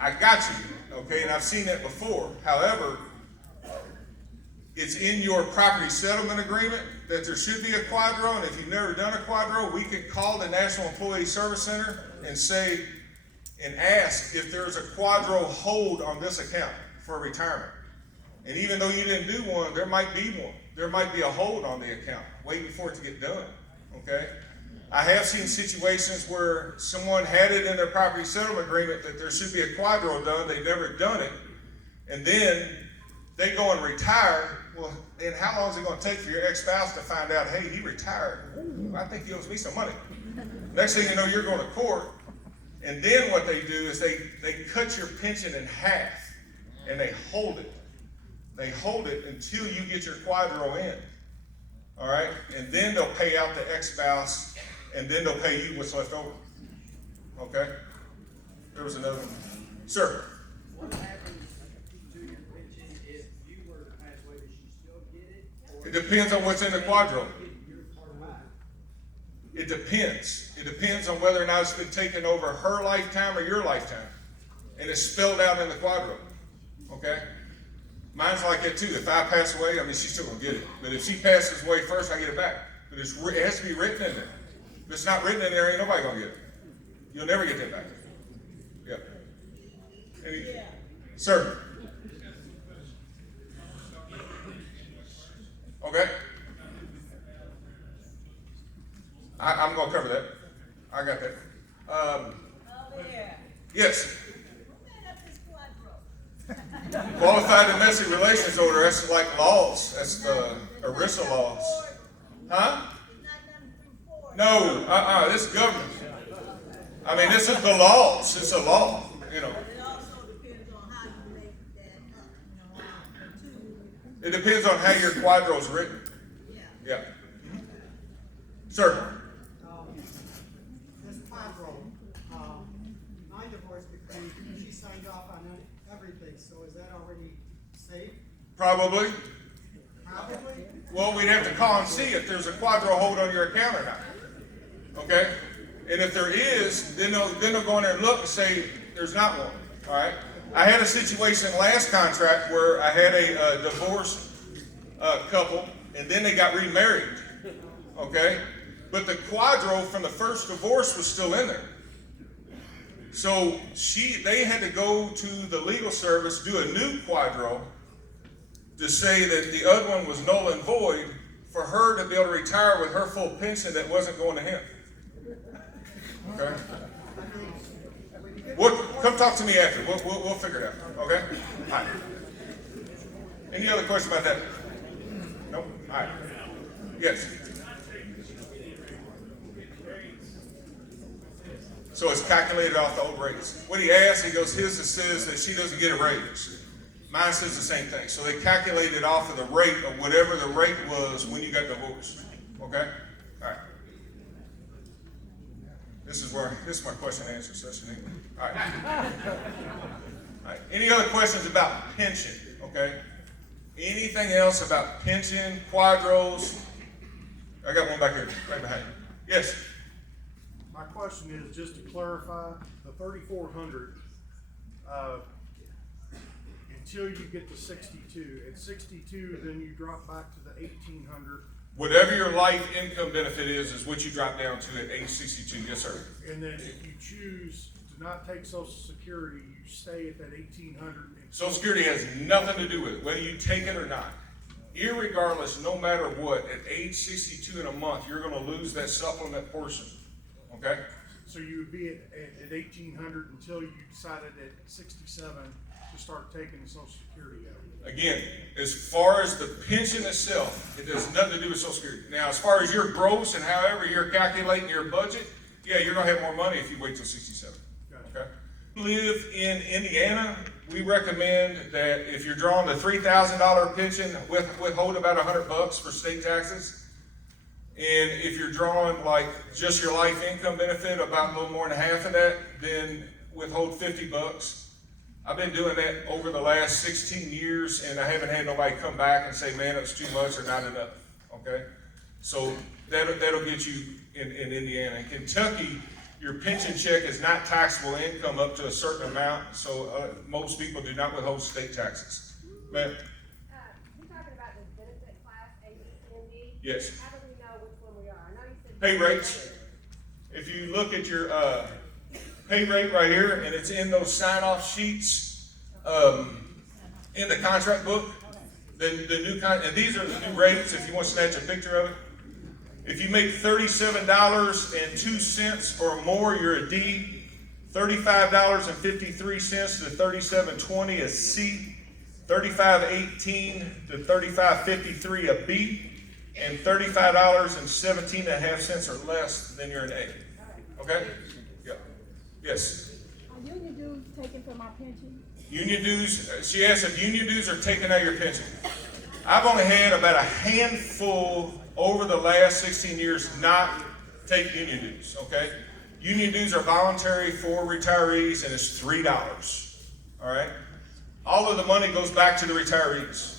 I got you, okay, and I've seen that before. However, it's in your property settlement agreement that there should be a quadro, and if you've never done a quadro, we can call the National Employee Service Center and ask if there's a quadro hold on this account for retirement. And even though you didn't do one, there might be one. There might be a hold on the account, waiting for it to get done, okay? I have seen situations where someone had it in their property settlement agreement that there should be a quadro done, they've never done it, and then they go and retire. Well, then how long is it going to take for your ex-spouse to find out, hey, he retired? Ooh, I think he owes me some money. Next thing you know, you're going to court, and then what they do is they cut your pension in half and they hold it. They hold it until you get your quadro in. All right? And then they'll pay out the ex-spouse, and then they'll pay you what's left over. Okay? There was another one. Sir? What happens to your pension if you were to pass away? Does she still get it? It depends on what's in the quadro. Your part back? It depends. It depends on whether or not it's been taken over her lifetime or your lifetime. And it's spelled out in the quadro. Okay? Mine's like that too. If I pass away, I mean, she's still gonna get it. But if she passes away first, I get it back. But it has to be written in there. If it's not written in there, ain't nobody gonna get it. You'll never get that back. Yeah. Sir? Okay? I'm gonna cover that. I got that. Yes. Qualified domestic relations order, that's like laws. That's the ERISA laws. Huh? No, this is government. I mean, this is the laws. It's a law, you know. It depends on how your quadro is written. Yeah. Sir? This quadro, my divorce decree, she signed off on everything, so is that already safe? Probably. Probably? Well, we'd have to call and see if there's a quadro hold on your account or not. Okay? And if there is, then they'll go in there and look and say there's not one. All right? I had a situation last contract where I had a divorced couple, and then they got remarried. Okay? But the quadro from the first divorce was still in there. So they had to go to the legal service, do a new quadro to say that the other one was null and void for her to be able to retire with her full pension that wasn't going to him. Okay? Come talk to me after. We'll figure it out. Okay? All right. Any other question about that? Nope. All right. Yes. So it's calculated off the old rates. What he asked, he goes, his says that she doesn't get a raise. Mine says the same thing. So they calculate it off of the rate of whatever the rate was when you got divorced. Okay? All right. This is my question and answer session. All right. All right. Any other questions about pension? Okay. Anything else about pension, quadros? I got one back here, right behind you. Yes. My question is, just to clarify, the 3,400, until you get to 62. At 62, then you drop back to the 1,800. Whatever your life income benefit is what you drop down to at age 62. Yes, sir. And then if you choose to not take Social Security, you stay at that 1,800. Social Security has nothing to do with it, whether you take it or not. Irregardless, no matter what, at age 62 in a month, you're going to lose that supplement portion. Okay? So you would be at 1,800 until you decided at 67 to start taking the Social Security out. Again, as far as the pension itself, it has nothing to do with Social Security. Now, as far as your gross and however you're calculating your budget, yeah, you're going to have more money if you wait till 67. Okay? Live in Indiana, we recommend that if you're drawing the $3,000 pension, withhold about $100 for state taxes. And if you're drawing like just your life income benefit, about a little more than half of that, then withhold $50. I've been doing that over the last 16 years, and I haven't had nobody come back and say, man, it was too much or not enough. Okay? So that'll get you in Indiana. In Kentucky, your pension check is not taxable income up to a certain amount, so most people do not withhold state taxes. Ma'am? You're talking about the benefit class, A, B, C, and D? Yes. How do we know which one we are? I know you said. Pay rates. If you look at your pay rate right here, and it's in those sign-off sheets in the contract book, then the new and these are the new rates if you want to snatch a picture of it. If you make $37.02 or more, you're a D. $35.53 to $37.20 a C. $35.18 to $35.53 a B. And $35.17.5 or less, then you're an A. Okay? Yeah. Yes. Are union dues taken from my pension? Union dues, she asked if union dues are taken out of your pension. I've only had about a handful over the last 16 years not take union dues, okay? Union dues are voluntary for retirees and it's $3, all right? All of the money goes back to the retirees.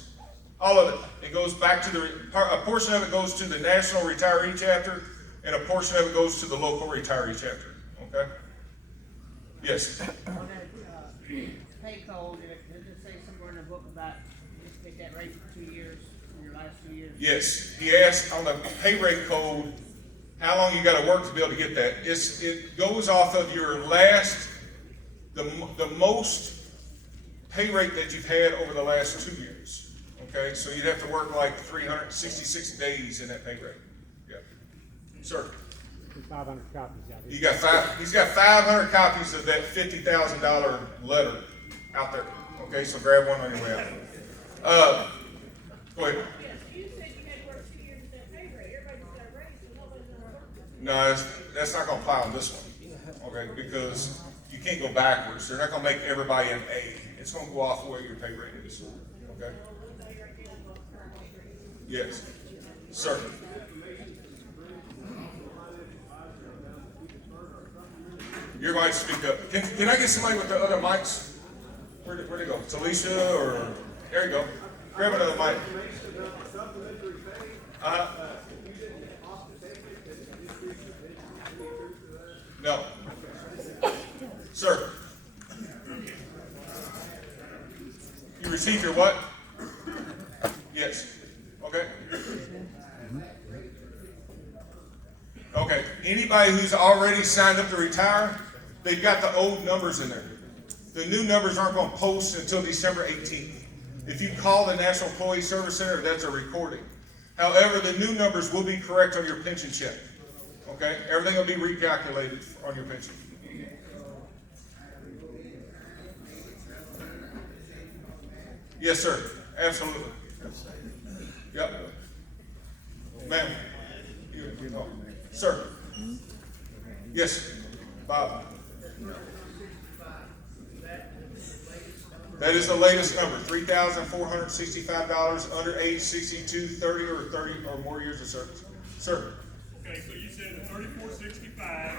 All of it. It goes back to a portion of it goes to the National Retiree Chapter and a portion of it goes to the local retiree chapter, okay? Yes. On that, pay code, does it say somewhere in the book about just take that rate for 2 years, in your last 2 years? Yes, he asked on the pay rate code, how long you gotta work to be able to get that. It goes off of your last, the most pay rate that you've had over the last 2 years. Okay, so you'd have to work like 366 days in that pay rate. Yeah. Sir? 500 copies out here. He's got 500 copies of that $50,000 letter out there. Okay, so grab one on your way out. Go ahead. You said you had to work 2 years at that pay rate, everybody's got a raise, so nobody's gonna work. No, that's not gonna apply on this one, okay, because you can't go backwards. They're not gonna make everybody an A. It's gonna go off where your pay rate is, okay? Yes, sir. You're going to speak up. Can I get somebody with the other mics? Where'd they go? Talisha or, there you go. Grab another mic. No. Sir. You received your what? Yes. Okay. Okay. Anybody who's already signed up to retire, they've got the old numbers in there. The new numbers aren't going to post until December 18th. If you call the National Employee Service Center, that's a recording. However, the new numbers will be correct on your pension check. Okay? Everything will be recalculated on your pension. Yes, sir. Absolutely. Yep. Ma'am. Oh. Sir. Yes. Bob. That is the latest number, $3,465 under age 62, 30 or 30 or more years of service. Sir. Okay, so you said the 3465 is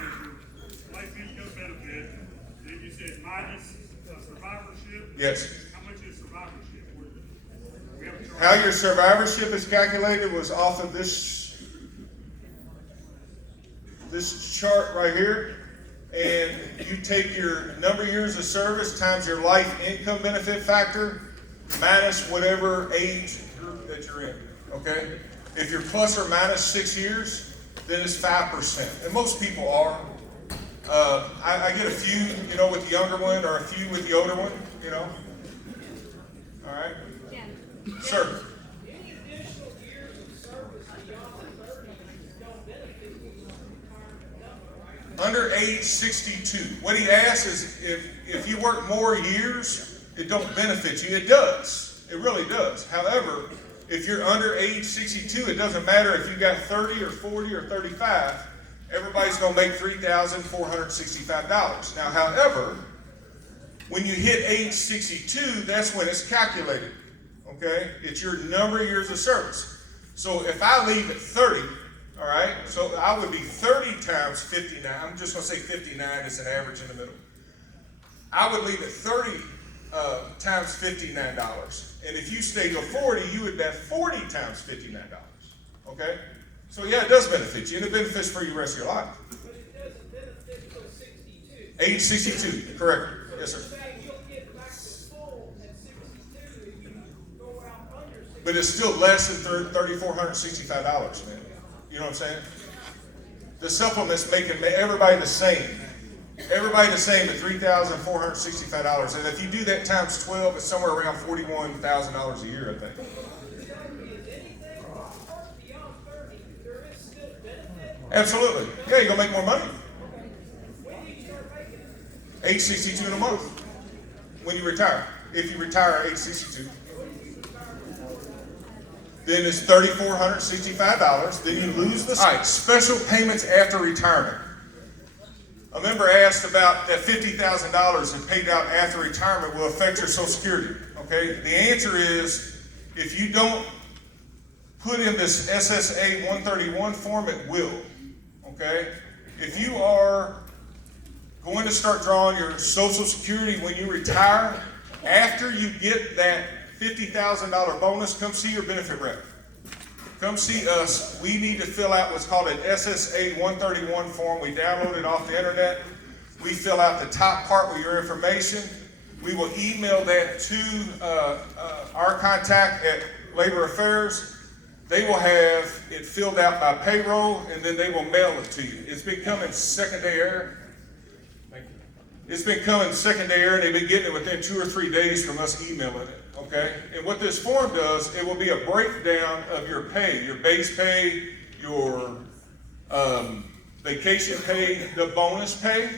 your life income benefit, then you said minus survivorship? Yes. How much is survivorship? We have a chart. How your survivorship is calculated was off of this chart right here. And you take your number of years of service times your life income benefit factor minus whatever age group that you're in, okay? If you're plus or minus 6 years, then it's 5%. And most people are. I get a few, with the younger one or a few with the older one, All right? Yeah. Sir. Any additional years of service beyond 30 don't benefit you from retirement number, right? Under age 62. What he asks is if you work more years, it don't benefit you. It does. It really does. However, if you're under age 62, it doesn't matter if you got 30 or 40 or 35. Everybody's going to make $3,465. Now, however, when you hit age 62, that's when it's calculated. Okay? It's your number of years of service. So if I leave at 30, all right, so I would be 30 times 59. I'm just going to say 59 is an average in the middle. I would leave at 30 times $59. And if you stay to 40, you would have 40 times $59. Okay? So yeah, it does benefit you, and it benefits for you the rest of your life. But it doesn't benefit till 62. Age 62, correct. Yes, sir. You're saying you'll get back to full at 62 if you go out under 62. But it's still less than $3,465, man. You know what I'm saying? The supplement's making everybody the same. Everybody the same at $3,465. And if you do that times 12, it's somewhere around $41,000 a year, I think. Absolutely. Yeah, you're going to make more money. Age 62 in a month. When you retire. If you retire at age 62. Then it's $3,465. Then you lose the... All right, special payments after retirement. A member asked about that $50,000 that paid out after retirement will affect your Social Security. Okay, the answer is if you don't put in this SSA 131 form, it will. Okay, if you are going to start drawing your Social Security when you retire, after you get that $50,000 bonus, come see your benefit rep. Come see us. We need to fill out what's called an SSA 131 form. We download it off the internet. We fill out the top part with your information. We will email that to our contact at Labor Affairs. They will have it filled out by payroll, and then they will mail it to you. It's been coming second day error. It's been coming second day error, and they've been getting it within 2 or 3 days from us emailing it. Okay? And what this form does, it will be a breakdown of your pay, your base pay, your vacation pay, the bonus pay.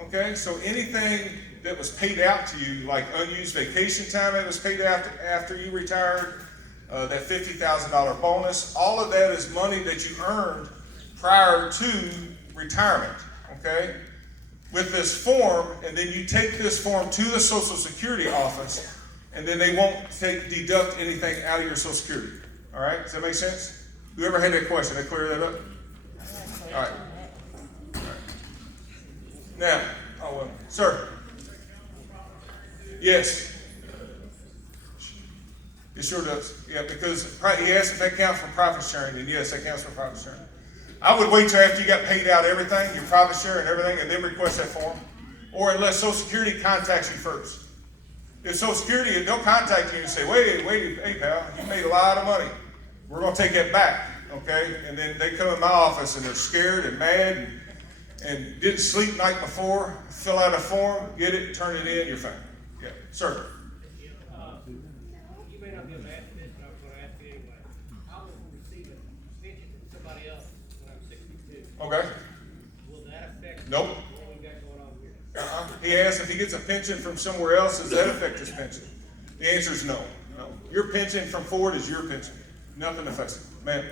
Okay? So anything that was paid out to you, like unused vacation time that was paid out after you retired, that $50,000 bonus, all of that is money that you earned prior to retirement. Okay? With this form, and then you take this form to the Social Security office, and then they won't deduct anything out of your Social Security. All right? Does that make sense? Whoever had that question, I clear that up? All right. All right. Now, sir. Yes. It sure does. Yeah, because he asked if that counts for profit sharing, and yes, that counts for profit sharing. I would wait till after you got paid out everything, your profit share and everything, and then request that form. Or unless Social Security contacts you first. If Social Security, they'll contact you and say, wait, hey pal, you made a lot of money. We're going to take that back, okay? And then they come in my office and they're scared and mad and didn't sleep night before, fill out a form, get it, turn it in, you're fine. Yeah, sir. You may not be able to answer this, but I'm going to ask you anyway. I will receive a pension from somebody else when I'm 62. Okay. Will that affect Nope. what we got going on here? He asked if he gets a pension from somewhere else, does that affect his pension? The answer is no. No. Your pension from Ford is your pension. Nothing affects it. Ma'am?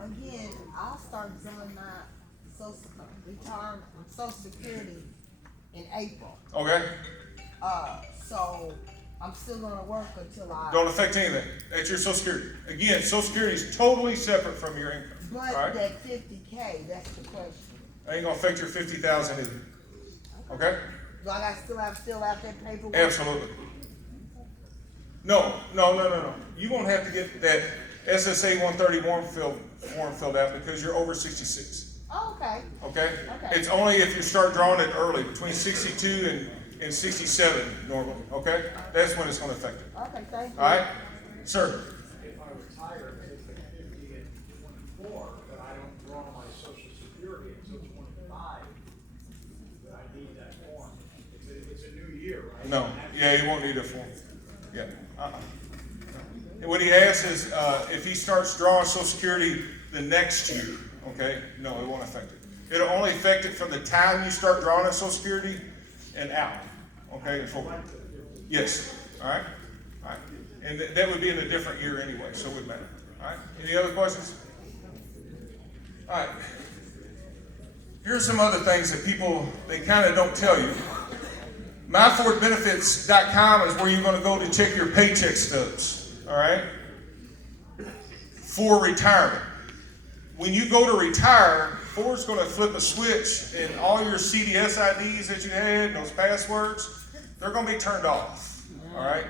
Again, I'll start doing my Social Security in April. Okay. So I'm still gonna work until I. Don't affect anything. That's your Social Security. Again, Social Security is totally separate from your income. But all right? that 50K, that's the question. Ain't gonna affect your 50,000 either. Okay? Do I gotta still have that paperwork? Absolutely. No. You won't have to get that SSA 131 form filled out because you're over 66. Oh, okay. Okay? Okay. It's only if you start drawing it early, between 62 and 67 normally. Okay? That's when it's gonna affect it. Okay, thank you. All right? Sir? If I retire at 50 and 24, but I don't draw my Social Security until 25, that I need that form. It's a new year, right? No. Yeah, you won't need a form. Yeah. And what he asks is if he starts drawing Social Security the next year, okay? No, it won't affect it. It'll only affect it from the time you start drawing on Social Security and out, okay? And forward. Yes. All right? All right. And that would be in a different year anyway, so it wouldn't matter. All right? Any other questions? All right. Here's some other things that people, they kind of don't tell you. MyFordBenefits.com is where you're going to go to check your paycheck stubs, all right, for retirement. When you go to retire, Ford's going to flip a switch and all your CDS IDs that you had, those passwords, they're going to be turned off, all right?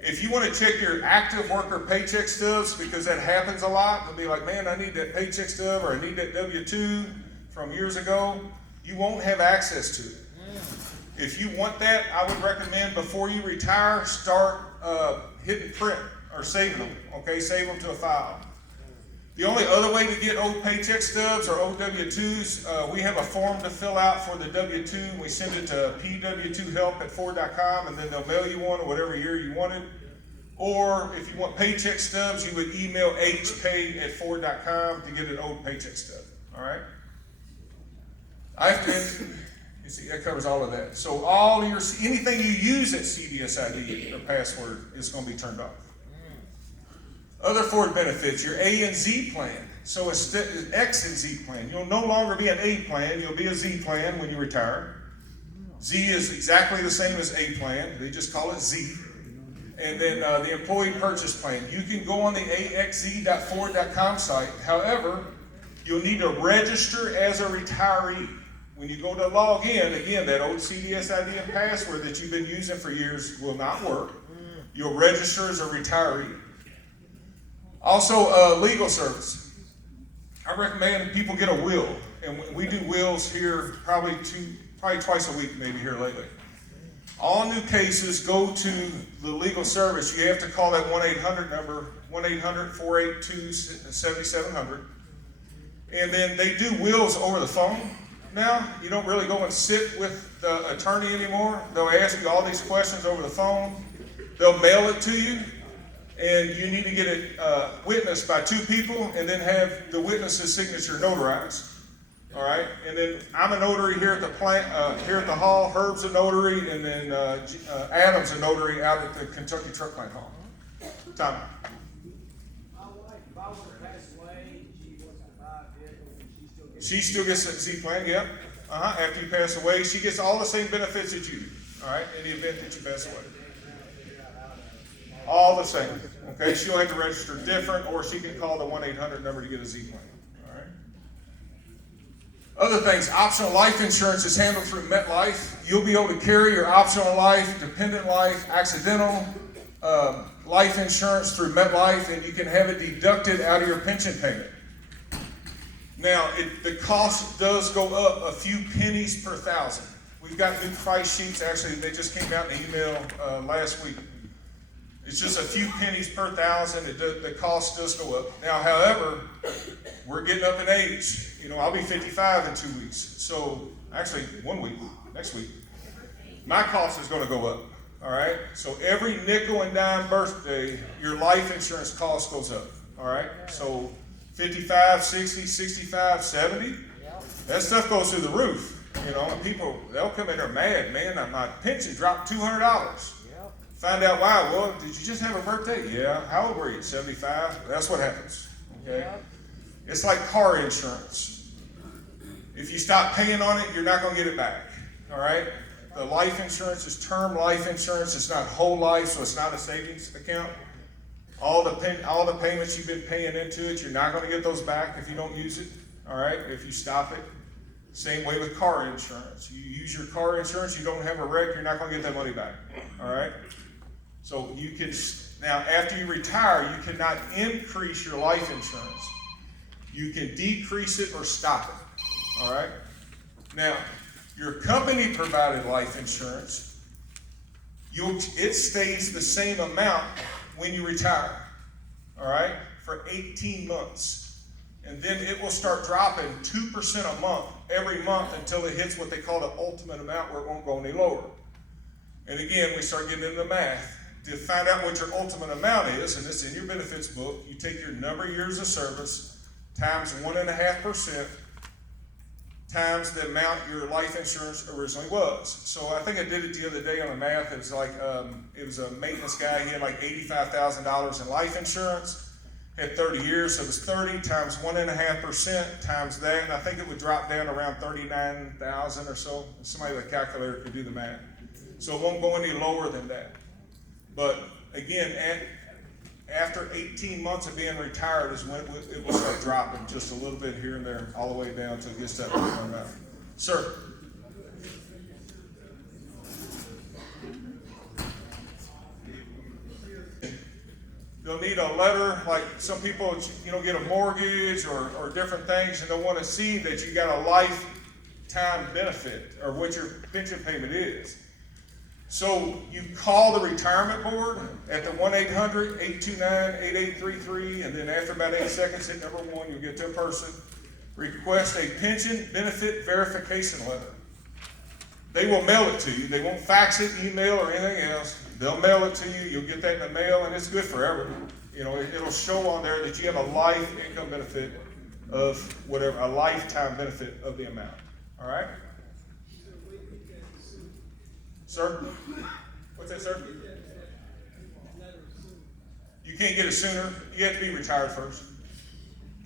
If you want to check your active worker paycheck stubs, because that happens a lot, they'll be like, man, I need that paycheck stub or I need that W-2 from years ago, you won't have access to it. If you want that, I would recommend before you retire, start hitting print or saving them, okay? Save them to a file. The only other way to get old paycheck stubs or old W-2s, we have a form to fill out for the W-2, and we send it to pw2help@ford.com, and then they'll mail you one or whatever year you wanted. Or if you want paycheck stubs, you would email hpay@ford.com to get an old paycheck stub, all right? You see, that covers all of that. So anything you use at CDS ID or password is going to be turned off. Other Ford benefits, your A and Z plan. So it's X and Z plan. You'll no longer be an A plan, you'll be a Z plan when you retire. Z is exactly the same as A plan, they just call it Z. And then the employee purchase plan. You can go on the axz.ford.com site. However, you'll need to register as a retiree. When you go to log in, again, that old CDS ID and password that you've been using for years will not work. You'll register as a retiree. Also, legal service. I recommend people get a will, and we do wills here probably twice a week, maybe here lately. All new cases go to the legal service. You have to call that 1-800 number, 1-800-482-7700. And then they do wills over the phone. Now, you don't really go and sit with the attorney anymore. They'll ask you all these questions over the phone. They'll mail it to you, and you need to get it witnessed by 2 people, and then have the witness's signature notarized. All right, and then I'm a notary here at the plant, here at the hall. Herb's a notary, and then Adam's a notary out at the Kentucky Truck Plant Hall. Tom. If I were to pass away, she wants to buy a vehicle, and She still gets a Z plan, yeah. After you pass away, she gets all the same benefits that you do. All right, in the event that you pass away. All the same. Okay, she'll have to register different, or she can call the 1-800 number to get a Z plan. All right. Other things, optional life insurance is handled through MetLife. You'll be able to carry your optional life, dependent life, accidental life insurance through MetLife, and you can have it deducted out of your pension payment. Now, the cost does go up a few pennies per thousand. We've got new price sheets. Actually, they just came out in the email last week. It's just a few pennies per thousand. The cost does go up. Now, however, we're getting up in age. You know, I'll be 55 in 2 weeks. So, actually, 1 week, next week. My cost is going to go up. All right? So, every nickel and dime birthday, your life insurance cost goes up. All right? So, 55, 60, 65, 70. That stuff goes through the roof. You know, and people, they'll come in there mad. Man, my pension dropped $200. Find out why. Well, did you just have a birthday? Yeah. How old were you? 75? That's what happens. Okay? It's like car insurance. If you stop paying on it, you're not going to get it back. All right? The life insurance is term life insurance. It's not whole life, so it's not a savings account. All the payments you've been paying into it, you're not going to get those back if you don't use it. All right? If you stop it. Same way with car insurance. You use your car insurance, you don't have a wreck, you're not going to get that money back. All right? So you can, now after you retire, you cannot increase your life insurance. You can decrease it or stop it. All right? Now, your company provided life insurance, it stays the same amount when you retire. All right? For 18 months. And then it will start dropping 2% a month every month until it hits what they call the ultimate amount, where it won't go any lower. And again, we start getting into the math. To find out what your ultimate amount is, and it's in your benefits book, you take your number of years of service times 1.5% times the amount your life insurance originally was. So I think I did it the other day on the math. It was like, it was a maintenance guy. He had like $85,000 in life insurance. Had 30 years, so it was 30 times 1.5% times that, and I think it would drop down around 39,000 or so. Somebody with a calculator could do the math. So it won't go any lower than that. But again, after 18 months of being retired is when it will start dropping just a little bit here and there, all the way down until it gets to that amount. Sir. They'll need a letter, like some people, get a mortgage or different things, and they'll want to see that you got a lifetime benefit or what your pension payment is. So you call the retirement board at the 1-800-829-8833, and then after about 8 seconds, hit number 1, you'll get to a person. Request a pension benefit verification letter. They will mail it to you. They won't fax it, email, or anything else. They'll mail it to you. You'll get that in the mail, and it's good forever. It'll show on there that you have a life income benefit of whatever, a lifetime benefit of the amount. All right? Sir? What's that, sir? You You can't get it sooner. You have to be retired first.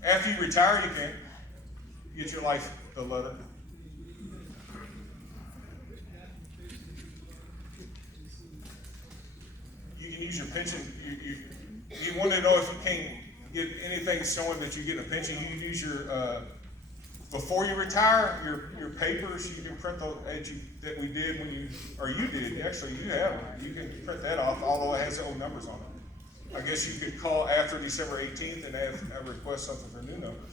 After you retire, you can get your life, the letter. You can use your pension. You want to know if you can't get anything showing that you get a pension, you can use your, before you retire, your papers, you can print those that we did when you did, actually you have one. You can print that off, although it has the old numbers on it. I guess you could call after December 18th and have request something for new numbers.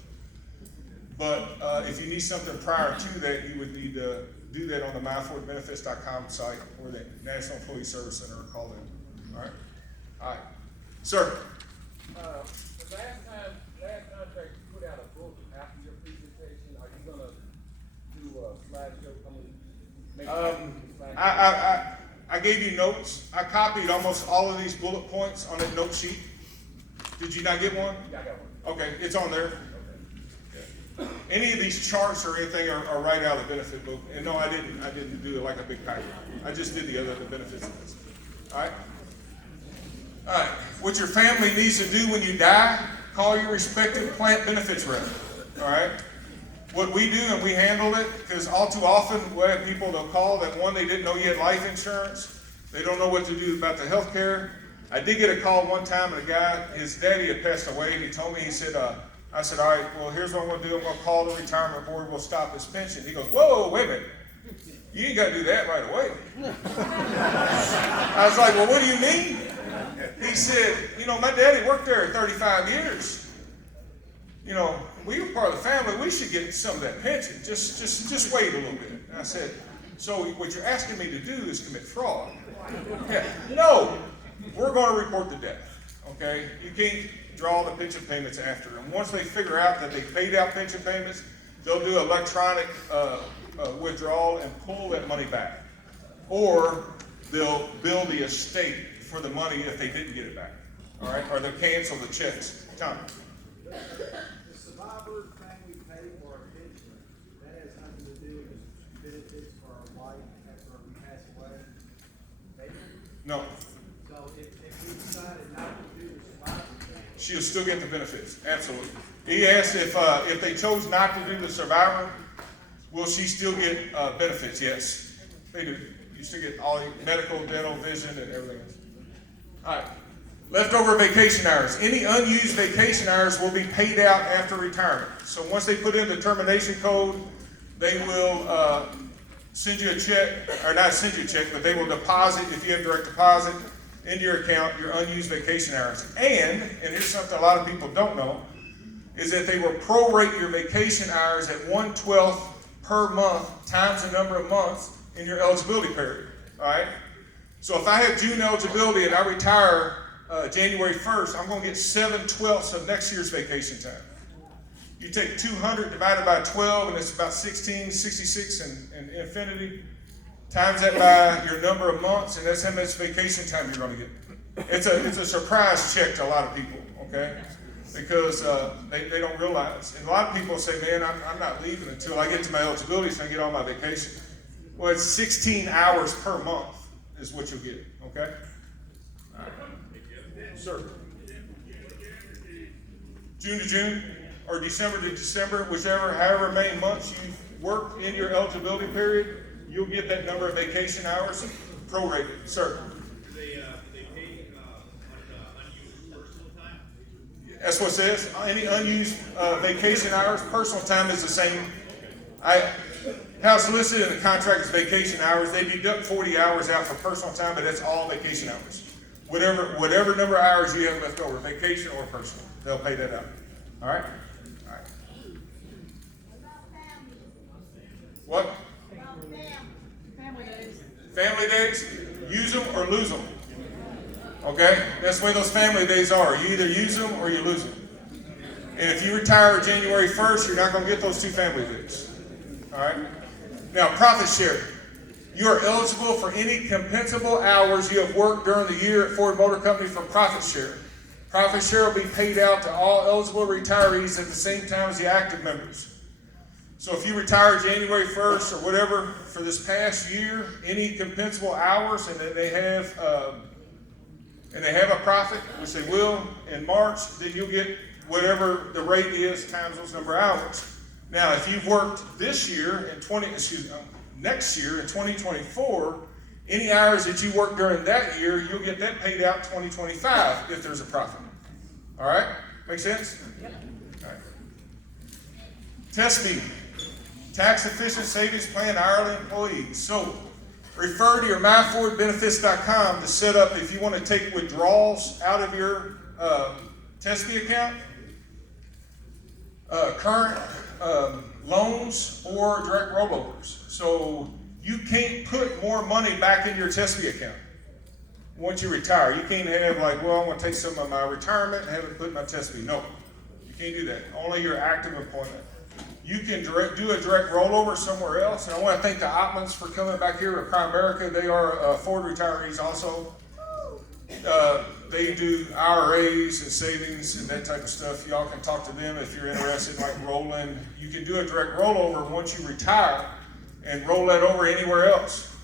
But if you need something prior to that, you would need to do that on the myfordbenefits.com site or the National Employee Service Center or call them. All right? All right. Sir? The last contract you put out a book after your presentation. Are you gonna do a slideshow I gave you notes. I copied almost all of these bullet points on that note sheet. Did you not get one? Yeah, I got one. Okay, it's on there. Okay. Any of these charts or anything are right out of the benefit book. And no, I didn't do it like a big packet. I just did the benefits of this. All right? All right, what your family needs to do when you die, call your respective plant benefits rep. All right? What we do, and we handle it, because all too often we have people they'll call that one, they didn't know you had life insurance. They don't know what to do about the health care. I did get a call one time, and a guy, his daddy had passed away, and he told me, he said, I said, all right, well, here's what I'm going to do. I'm going to call the retirement board. We'll stop his pension. He goes, whoa, wait a minute. You ain't got to do that right away. I was like, well, what do you mean? He said, my daddy worked there 35 years. We were part of the family. We should get some of that pension. Just wait a little bit. And I said, so what you're asking me to do is commit fraud. Yeah. No, we're going to report the death. Okay? You can't draw the pension payments after. And once they figure out that they paid out pension payments, they'll do electronic withdrawal and pull that money back. Or they'll bill the estate for the money if they didn't get it back. All right? Or they'll cancel the checks. Tom. The survivor family pay for a pension, that has nothing to do with benefits for our life after we pass away? No. So if we decided not to do the survivor thing, She'll still get the benefits. Absolutely. He asked if they chose not to do the survivor, will she still get benefits? Yes, they do. You still get all your medical, dental, vision, and everything else. All right. Leftover vacation hours. Any unused vacation hours will be paid out after retirement. So once they put in the termination code, they will send you a check, or not send you a check, but they will deposit, if you have direct deposit, into your account your unused vacation hours. And here's something a lot of people don't know, is that they will prorate your vacation hours at 1/12 per month times the number of months in your eligibility period. All right? So if I have June eligibility and I retire January 1st, I'm going to get 7/12 of next year's vacation time. You take 200 divided by 12, and it's about 1666 and infinity. Times that by your number of months, and that's how much vacation time you're going to get. It's a surprise check to a lot of people, okay? Because they don't realize. And a lot of people say, man, I'm not leaving until I get to my eligibility so I get all my vacation. Well, it's 16 hours per month is what you'll get, okay? All right. Sir. June to June, or December to December, however many months you've worked in your eligibility period, you'll get that number of vacation hours prorated. Sir. Do they pay unused personal time? That's what it says. Any unused vacation hours, personal time is the same. How it's listed in the contract is vacation hours. They deduct 40 hours out for personal time, but that's all vacation hours. Whatever number of hours you have left over, vacation or personal, they'll pay that out. All right? All right. What? Family days. Family days, use them or lose them. Okay? That's the way those family days are. You either use them or you lose them. And if you retire January 1st, you're not going to get those 2 family days. All right? Now, profit share. You are eligible for any compensable hours you have worked during the year at Ford Motor Company for profit share. Profit share will be paid out to all eligible retirees at the same time as the active members. So if you retire January 1st or whatever for this past year, any compensable hours, and then they have and they have a profit, which they will in March, then you'll get whatever the rate is times those number of hours. Now, if you've worked this year next year in 2024, any hours that you work during that year, you'll get that paid out 2025 if there's a profit. All right? Make sense? Yep. All right. TESB, Tax Efficient Savings Plan Hourly Employees. So, refer to your myfordbenefits.com to set up if you want to take withdrawals out of your TESB account, current loans, or direct rollovers. So you can't put more money back in your TESB account once you retire. You can't have like, well, I'm going to take some of my retirement and have it put in my TESB. No, you can't do that. Only your active employment. You can do a direct rollover somewhere else. And I want to thank the Ottmans for coming back here to Primerica. They are Ford retirees also. They do IRAs and savings and that type of stuff. Y'all can talk to them if you're interested in like rolling. You can do a direct rollover once you retire and roll that over anywhere else,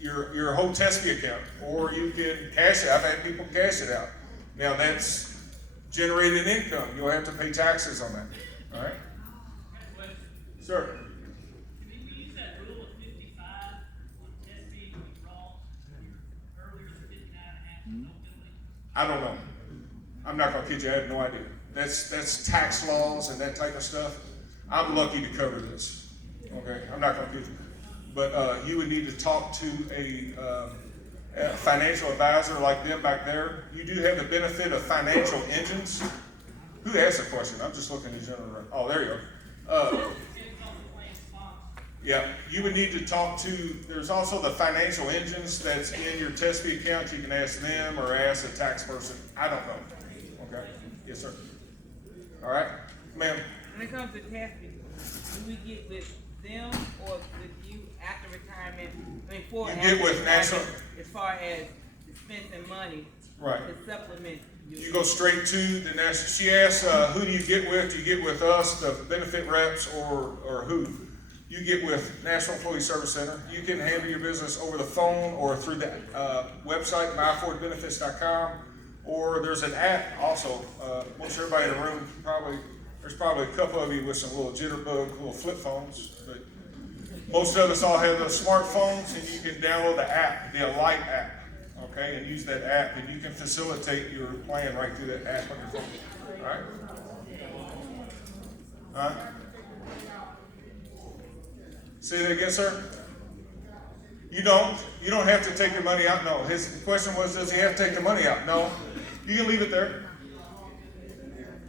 your whole TESB account, or you can cash it. I've had people cash it out. Now that's generated income. You'll have to pay taxes on that. All right. Sir. Can we use that rule of 55 on TESB withdrawals? Earlier, 59.5, no penalty? I don't know. I'm not gonna kid you, I have no idea. That's tax laws and that type of stuff. I'm lucky to cover this. Okay, I'm not gonna kid you. But you would need to talk to a financial advisor like them back there. You do have the benefit of financial engines. Who asked the question? I'm just looking in general. Oh, there you go. Yeah, you would need to talk to, there's also the financial engines that's in your TESB account. You can ask them or ask a tax person. I don't know. Okay? Yes, sir. All right, ma'am. When it comes to TESB, do we get with them or with you after retirement? I mean, for You after get with national. as far as dispensing money. Right. To supplement. You go straight to the national. She asks, who do you get with? Do you get with us, the benefit reps, or who? You get with National Employee Service Center. You can handle your business over the phone or through the website, myfordbenefits.com, or there's an app also. Most everybody in the room there's probably a couple of you with some little jitterbug, little flip phones, but most of us all have those smartphones, and you can download the app, the Alight app, okay, and use that app, and you can facilitate your plan right through that app on your phone. All right? All right? Say that again, sir? You don't have to take your money out. No. His question was, does he have to take the money out? No. You can leave it there.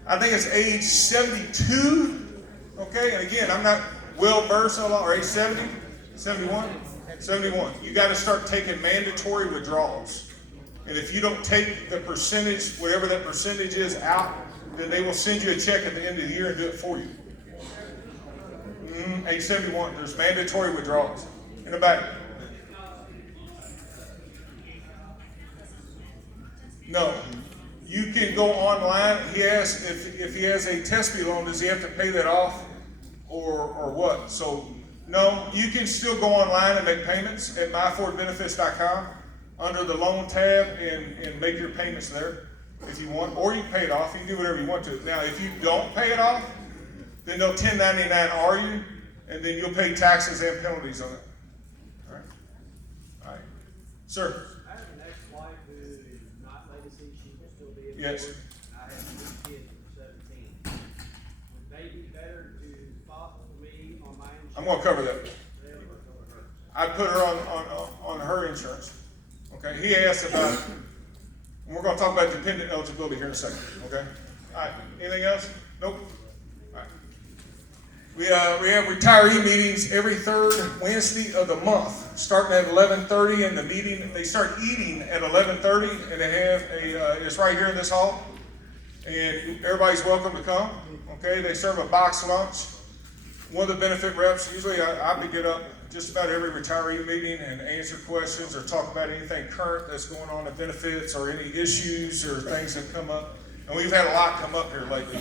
I think it's age 72. Okay, and again, I'm not well versed in the law, or age 70, 71, 71. You got to start taking mandatory withdrawals. And if you don't take the percentage, whatever that percentage is, out, then they will send you a check at the end of the year and do it for you. Age 71, there's mandatory withdrawals. In the back. No. You can go online. He asked if he has a TESB loan, does he have to pay that off or what? So, no, you can still go online and make payments at myfordbenefits.com under the loan tab and make your payments there if you want, or you can pay it off. You can do whatever you want to. Now, if you don't pay it off, then they'll 1099-R you, and then you'll pay taxes and penalties on it. All right. All right. Sir. I have an ex-wife who is not legacy. She will still be at Yes. work. I have 2 kids who are 17. Would they be better to sponsor me on my insurance? I'm going to cover that. I'd put her on her insurance. Okay. He asked about, and we're going to talk about dependent eligibility here in a second. Okay. All right. Anything else? Nope. We have retiree meetings every third Wednesday of the month, starting at 11:30. And the meeting, they start eating at 11:30, and they have it's right here in this hall. And everybody's welcome to come. Okay, they serve a box lunch. One of the benefit reps, usually I pick it up just about every retiree meeting and answer questions or talk about anything current that's going on in benefits or any issues or things that come up. And we've had a lot come up here lately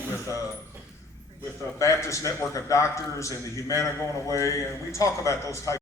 with the Baptist Network of Doctors and the Humana going away, and we talk about those types